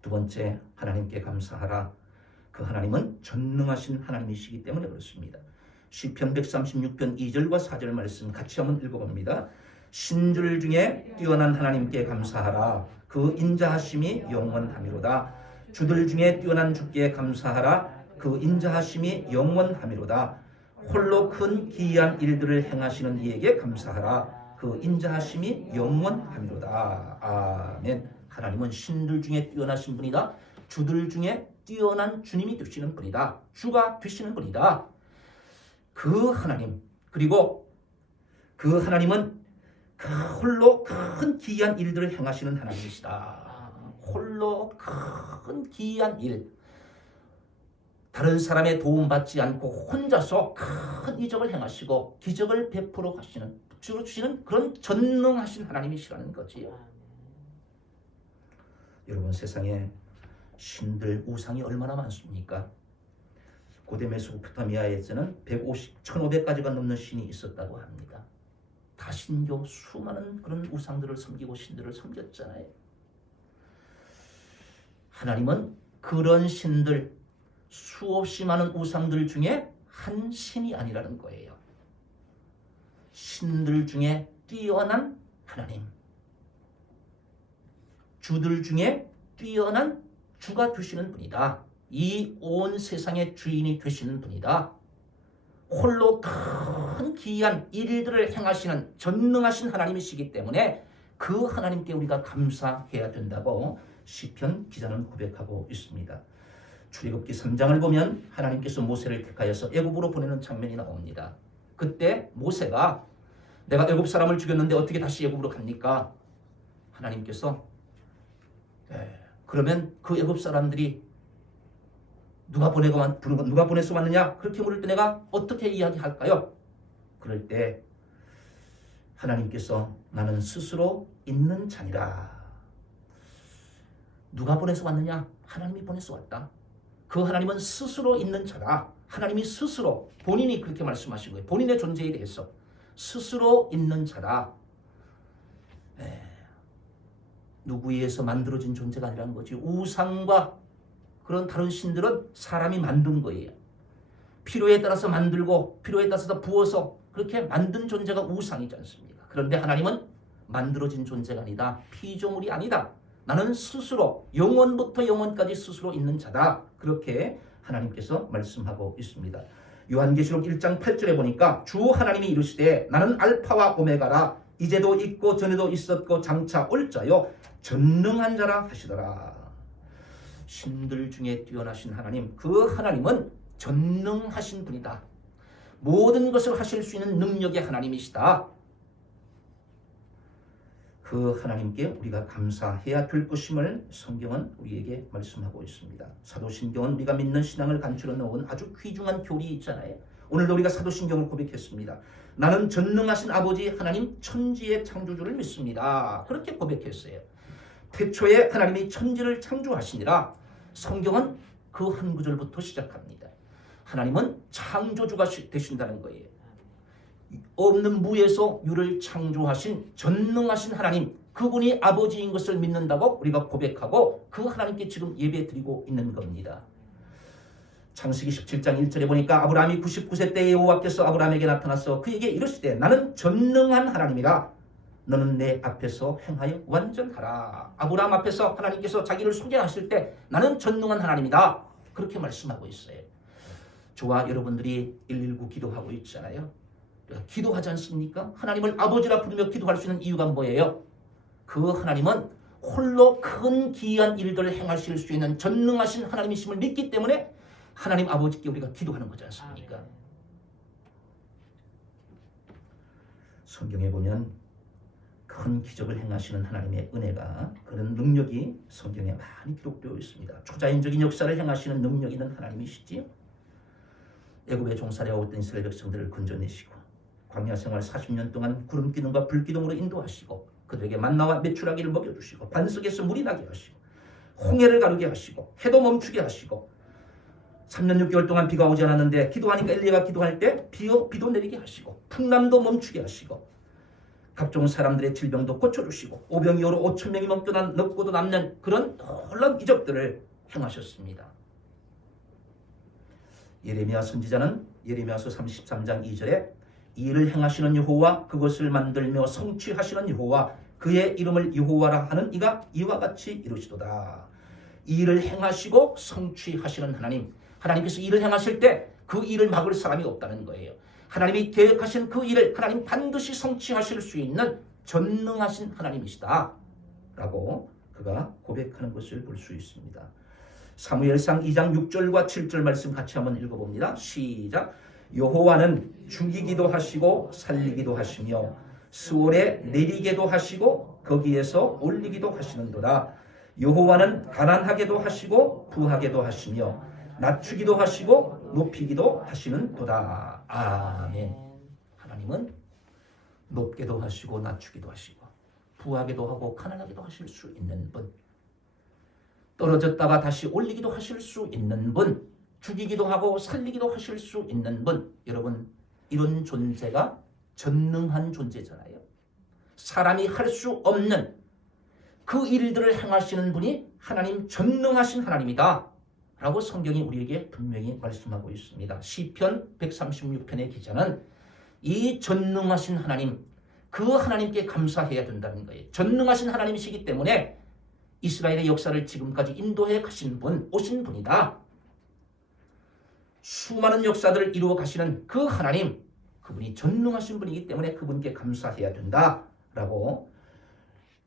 두 번째, 하나님께 감사하라. 그 하나님은 전능하신 하나님이시기 때문에 그렇습니다. 시편 136편 2절과 4절 말씀 같이 한번 읽어봅니다. 신들 중에 뛰어난 하나님께 감사하라. 그 인자하심이 영원하미로다. 주들 중에 뛰어난 주께 감사하라. 그 인자하심이 영원하미로다. 홀로 큰 기이한 일들을 행하시는 이에게 감사하라. 그 인자하심이 영원하미로다. 아멘. 하나님은 신들 중에 뛰어나신 분이다. 주들 중에 뛰어난 주님이 되시는 분이다. 주가 되시는 분이다. 그 하나님, 그리고 그 하나님은 홀로 큰 기이한 일들을 행하시는 하나님이시다. 홀로 큰 기이한 일, 다른 사람의 도움받지 않고 혼자서 큰 이적을 행하시고 기적을 베풀어 주시는 그런 전능하신 하나님이시라는 거지요. 여러분, 세상에 신들, 우상이 얼마나 많습니까? 고대 메소포타미아에서는 1500가지가 넘는 신이 있었다고 합니다. 다신교 수많은 그런 우상들을 섬기고 신들을 섬겼잖아요. 하나님은 그런 신들, 수없이 많은 우상들 중에 한 신이 아니라는 거예요. 신들 중에 뛰어난 하나님, 주들 중에 뛰어난 주가 되시는 분이다. 이 온 세상의 주인이 되시는 분이다. 홀로 큰 기이한 일들을 행하시는 전능하신 하나님이시기 때문에 그 하나님께 우리가 감사해야 된다고 시편 기자는 고백하고 있습니다. 출애굽기 3장을 보면 하나님께서 모세를 택하여서 애굽으로 보내는 장면이 나옵니다. 그때 모세가 내가 애굽 사람을 죽였는데 어떻게 다시 애굽으로 갑니까? 하나님께서 그러면 그 애굽 사람들이 누가 보내서 왔느냐? 그렇게 물을 때 내가 어떻게 이야기할까요? 그럴 때 하나님께서 나는 스스로 있는 자니라. 누가 보내서 왔느냐? 하나님이 보내서 왔다. 그 하나님은 스스로 있는 자다. 하나님이 스스로, 본인이 그렇게 말씀하신 거예요. 본인의 존재에 대해서 스스로 있는 자다. 누구에 의해서 만들어진 존재가 아니라는 거지. 우상과 그런 다른 신들은 사람이 만든 거예요. 필요에 따라서 만들고 필요에 따라서 부어서 그렇게 만든 존재가 우상이지 않습니까? 그런데 하나님은 만들어진 존재가 아니다. 피조물이 아니다. 나는 스스로 영원부터 영원까지 스스로 있는 자다. 그렇게 하나님께서 말씀하고 있습니다. 요한계시록 1장 8절에 보니까 주 하나님이 이르시되 나는 알파와 오메가라 이제도 있고 전에도 있었고 장차 올 자요 전능한 자라 하시더라. 신들 중에 뛰어나신 하나님, 그 하나님은 전능하신 분이다. 모든 것을 하실 수 있는 능력의 하나님이시다. 그 하나님께 우리가 감사해야 될 것임을 성경은 우리에게 말씀하고 있습니다. 사도신경은 우리가 믿는 신앙을 간추려 놓은 아주 귀중한 교리 있잖아요. 오늘도 우리가 사도신경을 고백했습니다. 나는 전능하신 아버지 하나님 천지의 창조주를 믿습니다. 그렇게 고백했어요. 태초에 하나님이 천지를 창조하시니라. 성경은 그 한 구절부터 시작합니다. 하나님은 창조주가 되신다는 거예요. 없는 무에서 유를 창조하신 전능하신 하나님, 그분이 아버지인 것을 믿는다고 우리가 고백하고 그 하나님께 지금 예배드리고 있는 겁니다. 창세기 17장 1절에 보니까 아브라함이 99세 때에 여호와께서 아브라함에게 나타나서 그에게 이르시되 나는 전능한 하나님이라 너는 내 앞에서 행하여 완전하라. 아브라함 앞에서 하나님께서 자기를 소개하실 때 나는 전능한 하나님이다. 그렇게 말씀하고 있어요. 저와 여러분들이 119 기도하고 있잖아요. 기도하지 않습니까? 하나님을 아버지라 부르며 기도할 수 있는 이유가 뭐예요? 그 하나님은 홀로 큰 기이한 일들을 행하실 수 있는 전능하신 하나님이심을 믿기 때문에 하나님 아버지께 우리가 기도하는 거지 않습니까? 성경에 보면 큰 기적을 행하시는 하나님의 은혜가, 그런 능력이 성경에 많이 기록되어 있습니다. 초자연적인 역사를 행하시는 능력 있는 하나님이시지요. 애굽에 종살이하고 있던 이스라엘 백성들을 건져내시고 광야 생활 40년 동안 구름 기둥과 불 기둥으로 인도하시고 그들에게 만나와 메추라기를 먹여주시고 반석에서 물이 나게 하시고 홍해를 가르게 하시고 해도 멈추게 하시고 3년 6개월 동안 비가 오지 않았는데 기도하니까 엘리야가 기도할 때 비도 내리게 하시고 풍랑도 멈추게 하시고 각종 사람들의 질병도 고쳐주시고 오병이어로 5,000명이 넘고도 남는 그런 놀라운 이적들을 행하셨습니다. 예레미야 선지자는 예레미야서 33장 2절에 이 일을 행하시는 여호와 그것을 만들며 성취하시는 여호와 그의 이름을 여호와라 하는 이가 이와 같이 이루시도다. 이 일을 행하시고 성취하시는 하나님, 하나님께서 일을 행하실 때 그 일을 막을 사람이 없다는 거예요. 하나님이 계획하신 그 일을 하나님 반드시 성취하실 수 있는 전능하신 하나님이시다 라고 그가 고백하는 것을 볼 수 있습니다. 사무엘상 2장 6절과 7절 말씀 같이 한번 읽어봅니다. 시작. 여호와는 죽이기도 하시고 살리기도 하시며 스올에 내리게도 하시고 거기에서 올리기도 하시는도다. 여호와는 가난하게도 하시고 부하게도 하시며 낮추기도 하시고 높이기도 하시는도다. 아멘. 하나님은 높게도 하시고 낮추기도 하시고 부하게도 하고 가난하게도 하실 수 있는 분, 떨어졌다가 다시 올리기도 하실 수 있는 분, 죽이기도 하고 살리기도 하실 수 있는 분. 여러분, 이런 존재가 전능한 존재잖아요. 사람이 할 수 없는 그 일들을 행하시는 분이 하나님 전능하신 하나님이다 라고 성경이 우리에게 분명히 말씀하고 있습니다. 시편 136편의 기자는 이 전능하신 하나님, 그 하나님께 감사해야 된다는 거예요. 전능하신 하나님이시기 때문에 이스라엘의 역사를 지금까지 인도해 가신 분, 오신 분이다. 수많은 역사들을 이루어 가시는 그 하나님, 그분이 전능하신 분이기 때문에 그분께 감사해야 된다라고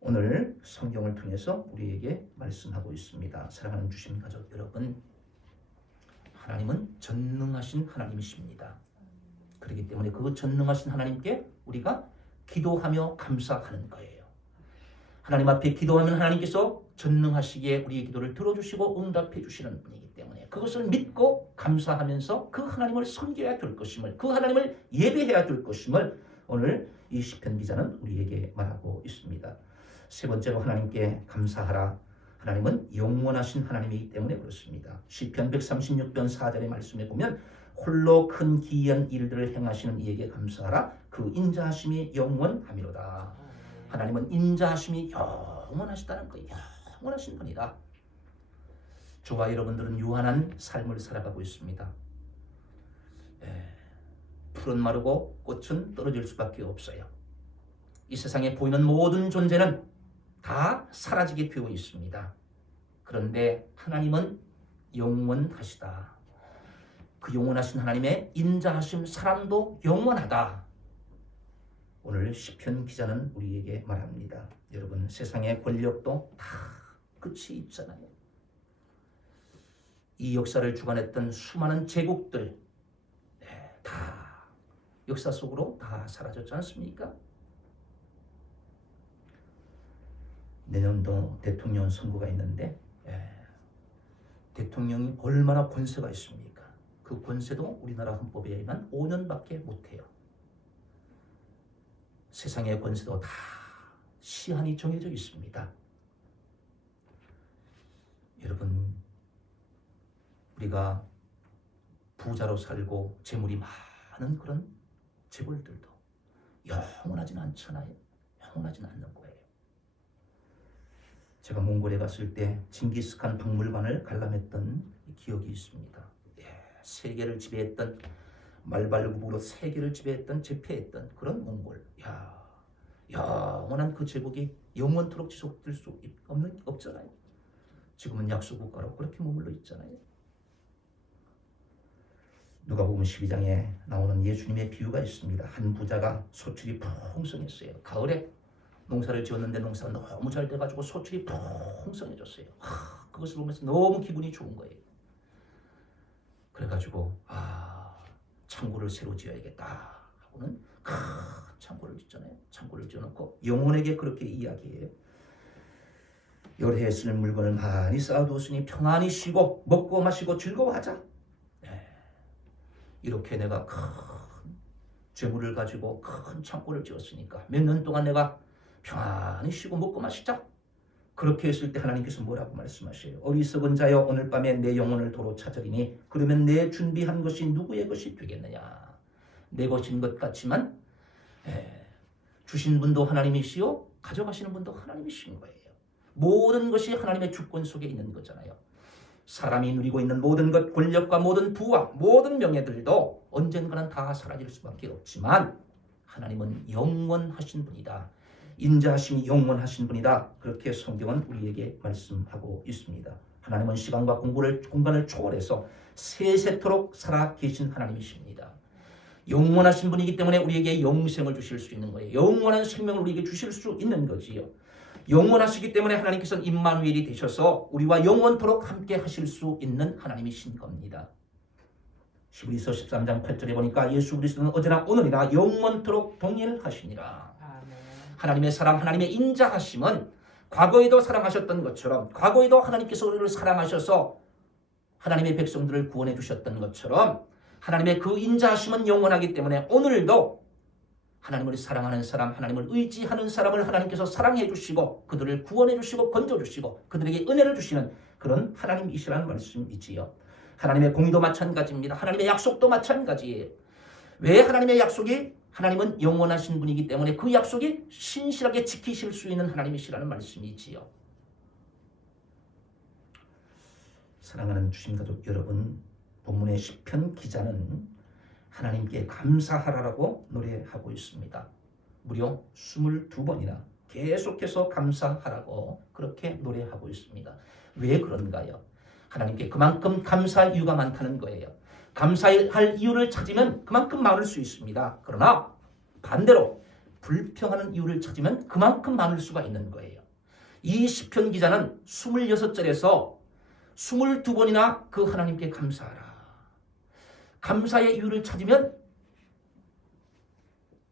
오늘 성경을 통해서 우리에게 말씀하고 있습니다. 사랑하는 주신 가족 여러분, 하나님은 전능하신 하나님이십니다. 그렇기 때문에 그 전능하신 하나님께 우리가 기도하며 감사하는 거예요. 하나님 앞에 기도하면 하나님께서 전능하시기에 우리의 기도를 들어주시고 응답해 주시는 분이기 때문에 그것을 믿고 감사하면서 그 하나님을 섬겨야 될 것임을, 그 하나님을 예배해야 될 것임을 오늘 이 시편 기자는 우리에게 말하고 있습니다. 세 번째로 하나님께 감사하라. 하나님은 영원하신 하나님이기 때문에 그렇습니다. 시편 136편 4절의 말씀에 보면 홀로 큰 기이한 일들을 행하시는 이에게 감사하라. 그 인자하심이 영원하미로다. 하나님은 인자하심이 영원하시다는 거예요. 영원하신 분이다. 저와 여러분들은 유한한 삶을 살아가고 있습니다. 풀은 마르고 꽃은 떨어질 수밖에 없어요. 이 세상에 보이는 모든 존재는 다 사라지게 되어 있습니다. 그런데 하나님은 영원하시다. 그 영원하신 하나님의 인자하심 사랑도 영원하다. 오늘 시편 기자는 우리에게 말합니다. 여러분, 세상의 권력도 다 끝이 있잖아요. 이 역사를 주관했던 수많은 제국들 다 역사 속으로 다 사라졌지 않습니까? 내년도 대통령 선거가 있는데 대통령이 얼마나 권세가 있습니까? 그 권세도 우리나라 헌법에 의하면 5년밖에 못해요. 세상의 권세도 다 시한이 정해져 있습니다. 여러분, 우리가 부자로 살고 재물이 많은 그런 재벌들도 영원하지는 않잖아요. 영원하지는 않는 거예요. 제가 몽골에 갔을 때 징기스칸 박물관을 관람했던 기억이 있습니다. 세계를 지배했던 말발굽으로 세계를 지배했던 제패했던 그런 몽골. 영원한 그 제국이 영원토록 지속될 수 없잖아요. 지금은 약소국가로 그렇게 머물러 있잖아요. 누가복음 12장에 나오는 예수님의 비유가 있습니다. 한 부자가 소출이 풍성했어요. 가을에 농사를 지었는데 농사가 너무 잘 돼가지고 소출이 풍성해졌어요. 그것을 보면서 너무 기분이 좋은 거예요. 그래가지고 창고를 새로 지어야겠다 하고는 큰 창고를 짓잖아요. 창고를 지어놓고 영혼에게 그렇게 이야기해요. 열해에 쓸 물건을 많이 쌓아두었으니 평안히 쉬고 먹고 마시고 즐거워하자. 이렇게 내가 큰 재물을 가지고 큰 창고를 지었으니까 몇 년 동안 내가 평안히 쉬고 먹고 마시자. 그렇게 했을 때 하나님께서 뭐라고 말씀하셔요? 어리석은 자여, 오늘 밤에 내 영혼을 도로 찾으리니 그러면 내 준비한 것이 누구의 것이 되겠느냐? 내 것인 것 같지만 주신 분도 하나님이시요 가져가시는 분도 하나님이신 거예요. 모든 것이 하나님의 주권 속에 있는 거잖아요. 사람이 누리고 있는 모든 것, 권력과 모든 부와 모든 명예들도 언젠가는 다 사라질 수밖에 없지만 하나님은 영원하신 분이다. 인자하심이 영원하신 분이다. 그렇게 성경은 우리에게 말씀하고 있습니다. 하나님은 시간과 공간을 초월해서 세세토록 살아 계신 하나님이십니다. 영원하신 분이기 때문에 우리에게 영생을 주실 수 있는 거예요. 영원한 생명을 우리에게 주실 수 있는 거지요. 영원하시기 때문에 하나님께서는 임마누엘이 되셔서 우리와 영원토록 함께 하실 수 있는 하나님이신 겁니다. 히브리서 13장 8절에 보니까 예수 그리스도는 어제나 오늘이나 영원토록 동일하시니라. 하나님의 사랑, 하나님의 인자하심은 과거에도 사랑하셨던 것처럼, 과거에도 하나님께서 우리를 사랑하셔서 하나님의 백성들을 구원해 주셨던 것처럼 하나님의 그 인자하심은 영원하기 때문에 오늘도 하나님을 사랑하는 사람, 하나님을 의지하는 사람을 하나님께서 사랑해 주시고 그들을 구원해 주시고 건져 주시고 그들에게 은혜를 주시는 그런 하나님이시라는 말씀이지요. 하나님의 공의도 마찬가지입니다. 하나님의 약속도 마찬가지예요. 왜 하나님의 약속이 하나님은 영원하신 분이기 때문에 그 약속이 신실하게 지키실 수 있는 하나님이시라는 말씀이지요. 사랑하는 주심가족 여러분, 본문의 시편 기자는 하나님께 감사하라고 노래하고 있습니다. 무려 22번이나 계속해서 감사하라고 그렇게 노래하고 있습니다. 왜 그런가요? 하나님께 그만큼 감사할 이유가 많다는 거예요. 감사할 이유를 찾으면 그만큼 많을 수 있습니다. 그러나 반대로 불평하는 이유를 찾으면 그만큼 많을 수가 있는 거예요. 이 시편 기자는 26절에서 22번이나 그 하나님께 감사하라. 감사의 이유를 찾으면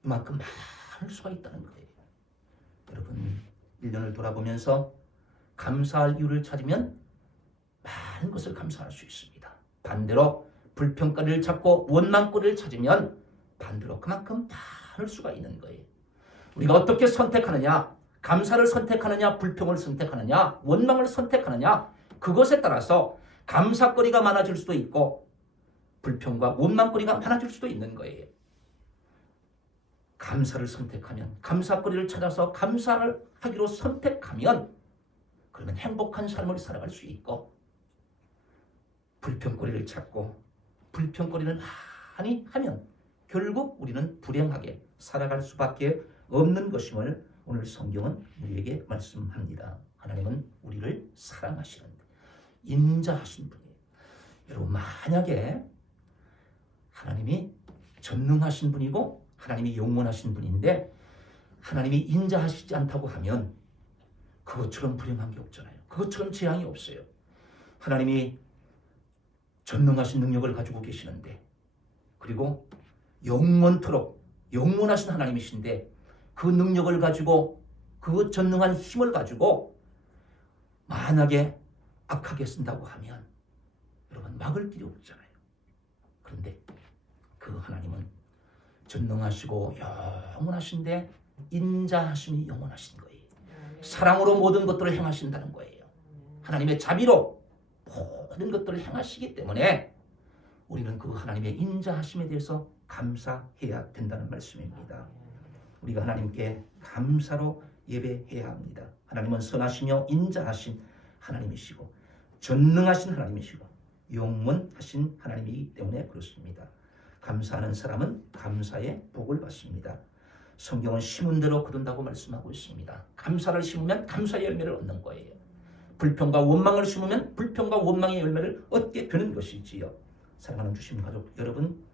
그만큼 많을 수가 있다는 거예요. 여러분, 1년을 돌아보면서 감사할 이유를 찾으면 많은 것을 감사할 수 있습니다. 반대로 불평거리를 찾고 원망거리를 찾으면 반대로 그만큼 많을 수가 있는 거예요. 우리가 어떻게 선택하느냐, 감사를 선택하느냐, 불평을 선택하느냐, 원망을 선택하느냐, 그것에 따라서 감사거리가 많아질 수도 있고 불평과 원망거리가 많아질 수도 있는 거예요. 감사를 선택하면, 감사거리를 찾아서 감사를 하기로 선택하면, 그러면 행복한 삶을 살아갈 수 있고, 불평거리를 찾고 불평거리를 많이 하면 결국 우리는 불행하게 살아갈 수밖에 없는 것임을 오늘 성경은 우리에게 말씀합니다. 하나님은 우리를 사랑하시는 인자하신 분이에요. 여러분, 만약에 하나님이 전능하신 분이고 하나님이 영원하신 분인데 하나님이 인자하시지 않다고 하면 그것처럼 불행한 게 없잖아요. 그것처럼 재앙이 없어요. 하나님이 전능하신 능력을 가지고 계시는데, 그리고 영원토록 영원하신 하나님이신데 그 능력을 가지고, 그 전능한 힘을 가지고 만약에 악하게 쓴다고 하면 여러분 막을 길이 없잖아요. 그런데 그 하나님은 전능하시고 영원하신데 인자하심이 영원하신 거예요. 사랑으로 모든 것들을 행하신다는 거예요. 하나님의 자비로 모든 것들을 행하시기 때문에 우리는 그 하나님의 인자하심에 대해서 감사해야 된다는 말씀입니다. 우리가 하나님께 감사로 예배해야 합니다. 하나님은 선하시며 인자하신 하나님이시고 전능하신 하나님이시고 영원하신 하나님이기 때문에 그렇습니다. 감사하는 사람은 감사의 복을 받습니다. 성경은 심은 대로 거둔다고 말씀하고 있습니다. 감사를 심으면 감사의 열매를 얻는 거예요. 불평과 원망을 심으면 불평과 원망의 열매를 얻게 되는 것이지요. 사랑하는 주심 가족 여러분,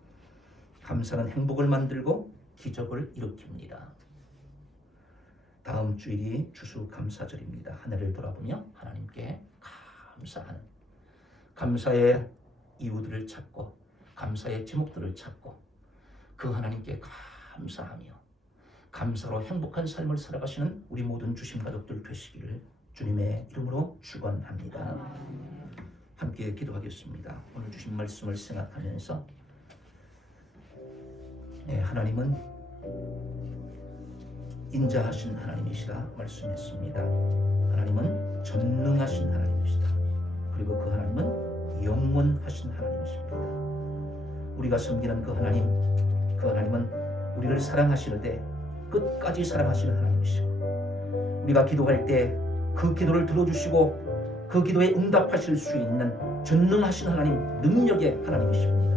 감사는 행복을 만들고 기적을 일으킵니다. 다음 주일이 추수감사절입니다. 하늘을 돌아보며 하나님께 감사하는, 감사의 이유들을 찾고 감사의 제목들을 찾고 그 하나님께 감사하며 감사로 행복한 삶을 살아가시는 우리 모든 주심 가족들 되시기를 주님의 이름으로 축원합니다. 함께 기도하겠습니다. 오늘 주신 말씀을 생각하면서 하나님은 인자하신 하나님이시라 말씀했습니다. 하나님은 전능하신 하나님이시다. 그리고 그 하나님은 영원하신 하나님이십니다. 우리가 섬기는 그 하나님은 우리를 사랑하시는데 끝까지 사랑하시는 하나님이시고, 우리가 기도할 때 그 기도를 들어주시고 그 기도에 응답하실 수 있는 전능하신 하나님, 능력의 하나님이십니다.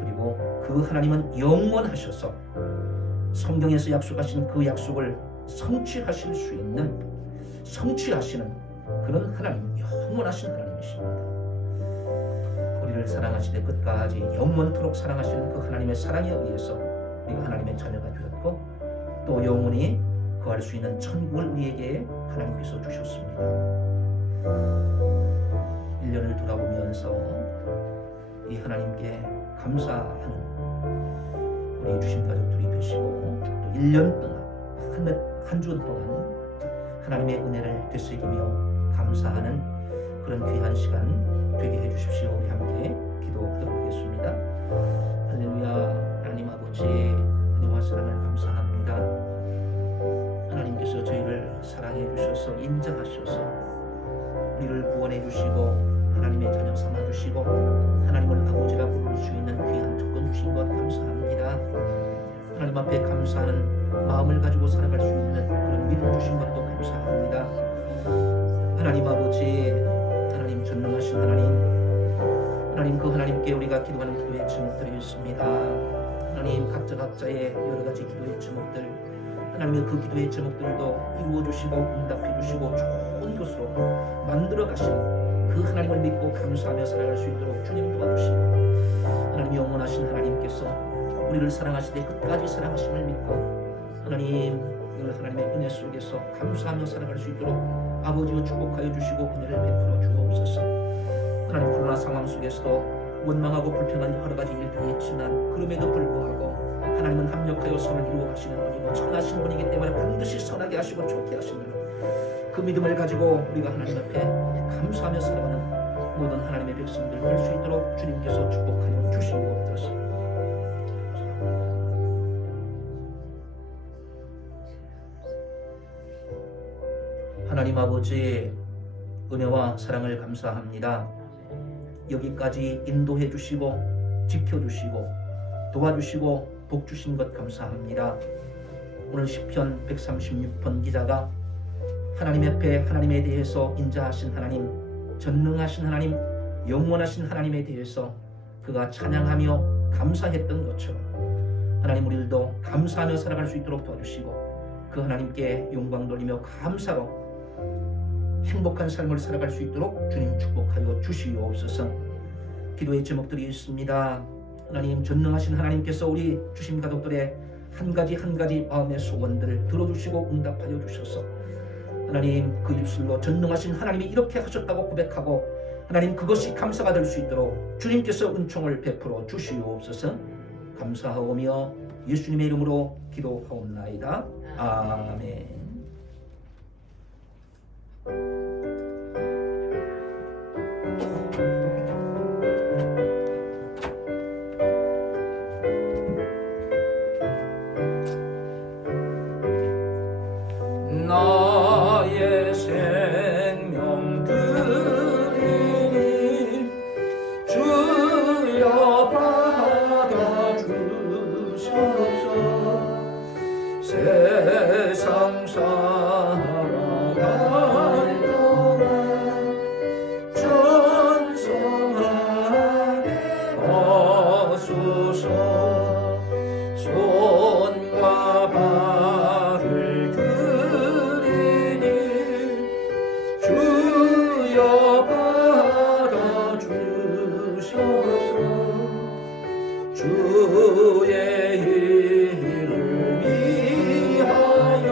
그리고 그 하나님은 영원하셔서 성경에서 약속하신 그 약속을 성취하실 수 있는, 성취하시는 그런 하나님, 영원하신 하나님이십니다. 우리를 사랑하시되 끝까지 영원토록 사랑하시는 그 하나님의 사랑에 의해서 우리가 하나님의 자녀가 되었고, 또 영원히 구할 수 있는 천국을 우리에게 하나님께서 주셨습니다. 1년을 돌아보면서 이 하나님께 감사하는 우리 주신 가족들이 되시고, 또 1년 동안 한 주 동안 하나님의 은혜를 되새기며 감사하는 그런 귀한 시간 되게 해주십시오. 우리 함께 기도해보겠습니다. 할렐루야. 하나님 아버지, 은혜와 사랑을 감사합니다. 하나님께서 저희를 사랑해 주셔서 인정하셔서 우리를 구원해 주시고 하나님의 자녀 삼아 주시고 하나님을 아버지라 부를 수 있는 귀한 특권 주신 것 감사합니다. 하나님 앞에 감사하는 마음을 가지고 살아갈 수 있는 그런 믿음 주신 것도 감사합니다. 하나님 아버지, 하나님 전능하신 하나님 그 하나님께 우리가 기도하는 기도의 제목들이 있습니다. 하나님 각자의 여러 가지 기도의 제목들, 하나님의 그 기도의 제목들도 이루어주시고 응답해주시고 좋은 것으로 만들어가신 그 하나님을 믿고 감사하며 살아갈 수 있도록 주님 도와주시고, 하나님 영원하신 하나님께서 우리를 사랑하시되 끝까지 사랑하심을 믿고 하나님 하나님의 은혜 속에서 감사하며 살아갈 수 있도록 아버지여 축복하여 주시고 은혜를 베풀어 주옵소서. 하나님 코로나 상황 속에서도 원망하고 불평한 여러 가지 일들이 있지만 그럼에도 불구하고 하나님은 합력하여 선을 이루어 가시는 분이고 선하신 분이기 때문에 반드시 선하게 하시고 좋게 하시는 그 믿음을 가지고 우리가 하나님 앞에 감사하며 살아가는 모든 하나님의 백성들 될 수 있도록 주님께서 축복하여 주시옵소서. 하나님 아버지, 은혜와 사랑을 감사합니다. 여기까지 인도해 주시고 지켜주시고 도와주시고 복 주신 것 감사합니다. 오늘 시편 136편 기자가 하나님 앞에 하나님에 대해서 인자하신 하나님, 전능하신 하나님, 영원하신 하나님에 대해서 그가 찬양하며 감사했던 것처럼 하나님 우리들도 감사하며 살아갈 수 있도록 도와주시고 그 하나님께 영광 돌리며 감사로 행복한 삶을 살아갈 수 있도록 주님 축복하여 주시옵소서. 기도의 제목들이 있습니다. 하나님, 전능하신 하나님께서 우리 주심 가족들의 한 가지 마음의 소원들을 들어주시고 응답하여 주셔서 하나님 그 입술로 전능하신 하나님이 이렇게 하셨다고 고백하고 하나님 그것이 감사가 될 수 있도록 주님께서 은총을 베풀어 주시옵소서. 감사하오며 예수님의 이름으로 기도하옵나이다. 아멘. 나의 생명 드리니 주여 받아주소서. 세상 살아갈 동안 전성하게 하소서. 손과 발을 드리니 주여 받아주소서. 주의 이름 위하여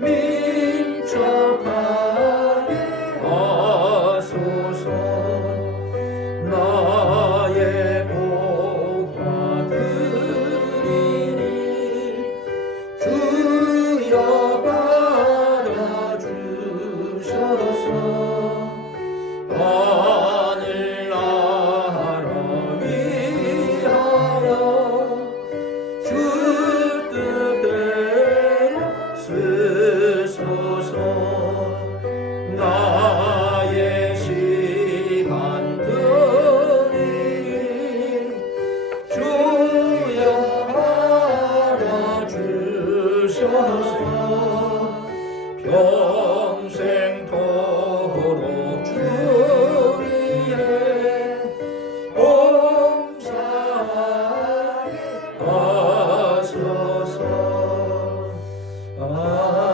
민첩하게 하소서. 나의 복화 드리니 주여 받아주소서. 하늘나라 위하여 주 뜻대로 쓰소서. 나의 시간 드리니 주여 받아주소서. 평생토록 주 위에 봉사하게 하소서. 아멘.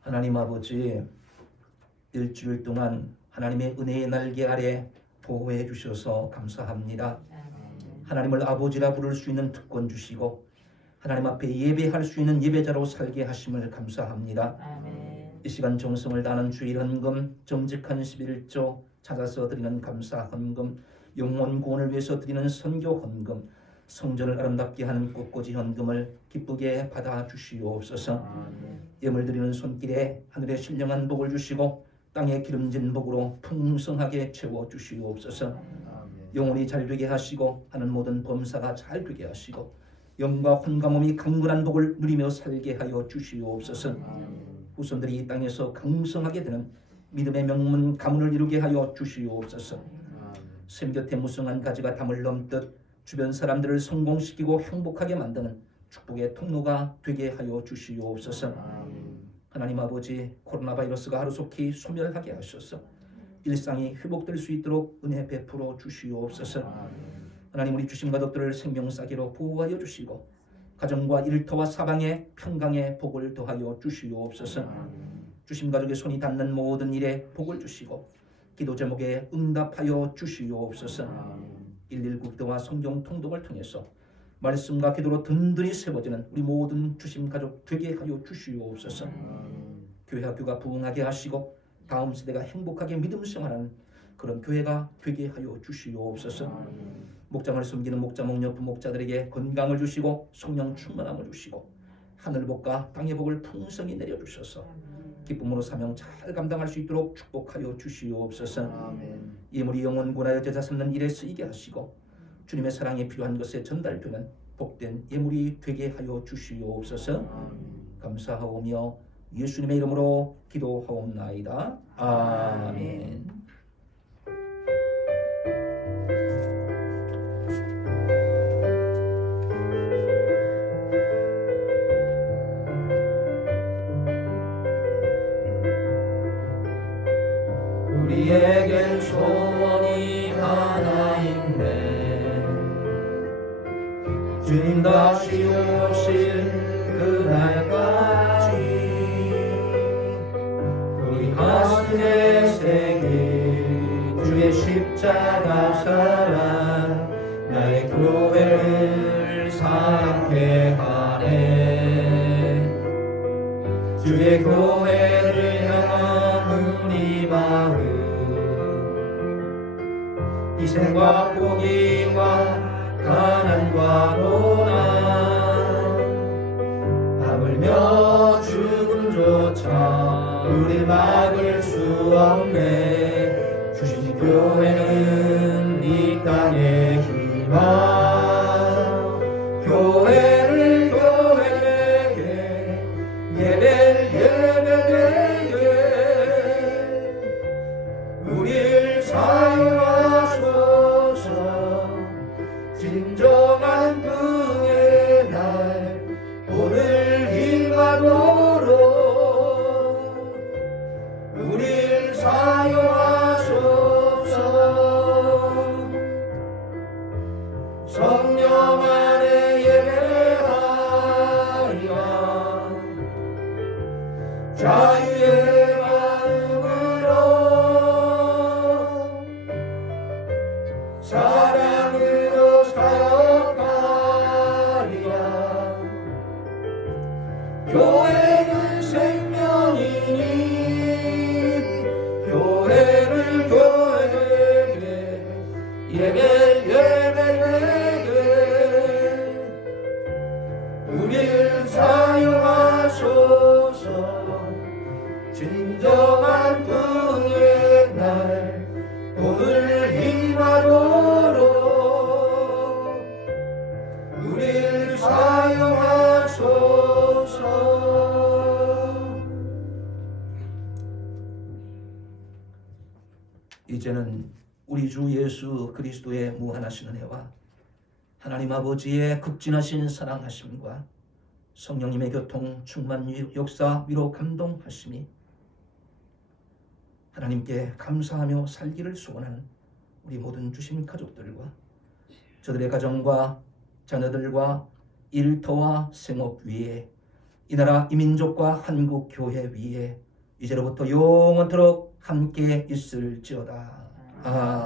하나님 아버지, 일주일 동안 하나님의 은혜의 날개 아래 보호해 주셔서 감사합니다. 하나님을 아버지라 부를 수 있는 특권 주시고 하나님 앞에 예배할 수 있는 예배자로 살게 하심을 감사합니다. 이 시간 정성을 다하는 주일 헌금, 정직한 11조, 찾아서 드리는 감사 헌금, 영혼 구원을 위해서 드리는 선교 헌금, 성전을 아름답게 하는 꽃꽂이 헌금을 기쁘게 받아 주시옵소서. 예물 드리는 손길에 하늘의 신령한 복을 주시고 땅에 기름진 복으로 풍성하게 채워 주시옵소서. 영혼이 잘 되게 하시고 하는 모든 범사가 잘 되게 하시고 영과 혼과 몸이 강건한 복을 누리며 살게 하여 주시옵소서. 후손들이 이 땅에서 강성하게 되는 믿음의 명문 가문을 이루게 하여 주시옵소서. 샘 곁에 무성한 가지가 담을 넘듯 주변 사람들을 성공시키고 행복하게 만드는 축복의 통로가 되게 하여 주시옵소서. 하나님 아버지, 코로나 바이러스가 하루속히 소멸하게 하셔서 일상이 회복될 수 있도록 은혜 베풀어 주시옵소서. 하나님, 우리 주신 가족들을 생명싸개로 보호하여 주시고 가정과 일터와 사방에 평강의 복을 더하여 주시옵소서. 주신 가족의 손이 닿는 모든 일에 복을 주시고 기도 제목에 응답하여 주시옵소서. 119 기도와 성경 통독을 통해서 말씀과 기도로 든든히 세워지는 우리 모든 주심 가족 되게 하여 주시옵소서. 교회 학교가 부흥하게 하시고 다음 세대가 행복하게 믿음 생활하는 그런 교회가 되게 하여 주시옵소서. 목장을 숨기는 목자 목녀 부목자들에게 건강을 주시고 성령 충만함을 주시고 하늘복과 땅의 복을 풍성히 내려주셔서 기쁨으로 사명 잘 감당할 수 있도록 축복하여 주시옵소서. 예물이 영혼 구원하여 제사 삼는 일에 쓰이게 하시고 주님의 사랑이 필요한 것에 전달되는 복된 예물이 되게 하여 주시옵소서. 감사하오며 예수님의 이름으로 기도하옵나이다. 아멘. 우리에겐 소원이 하나 있네. 주님 다시 오실 그날까지 우리 가슴에 새긴 주의 십자가 사랑 나의 교회를 사랑케 하네. 주의 교회를 향한 우리 마음 희생과 포기와 가난과 고난 하물며 죽음조차 우릴 막을 수 없네. 주신 교회는 이 땅의 희망. 교회를 교회에게 예배되게 우릴 사용하소서. 진정한 그의 날 오늘 임하도록 우릴 사용하소서. 성령 안에 예배하리라 자유의 마음으로 사랑으로 사역하리라. 교회는 생명이니 교회를 교회에게 예배되게 우릴 사용하소서. 진정한 그의 날 오늘 임하도록 우릴 사용하소서. 이제는 우리 주 예수 그리스도의 무한하신 은혜와 하나님 아버지의 극진하신 사랑하심과 성령님의 교통 충만 역사 위로 감동하심이 하나님께 감사하며 살기를 소원하는 우리 모든 주신 가족들과 저들의 가정과 자녀들과 일터와 생업 위에 이 나라 이 민족과 한국 교회 위에 이제로부터 영원토록 함께 있을지어다. 아멘.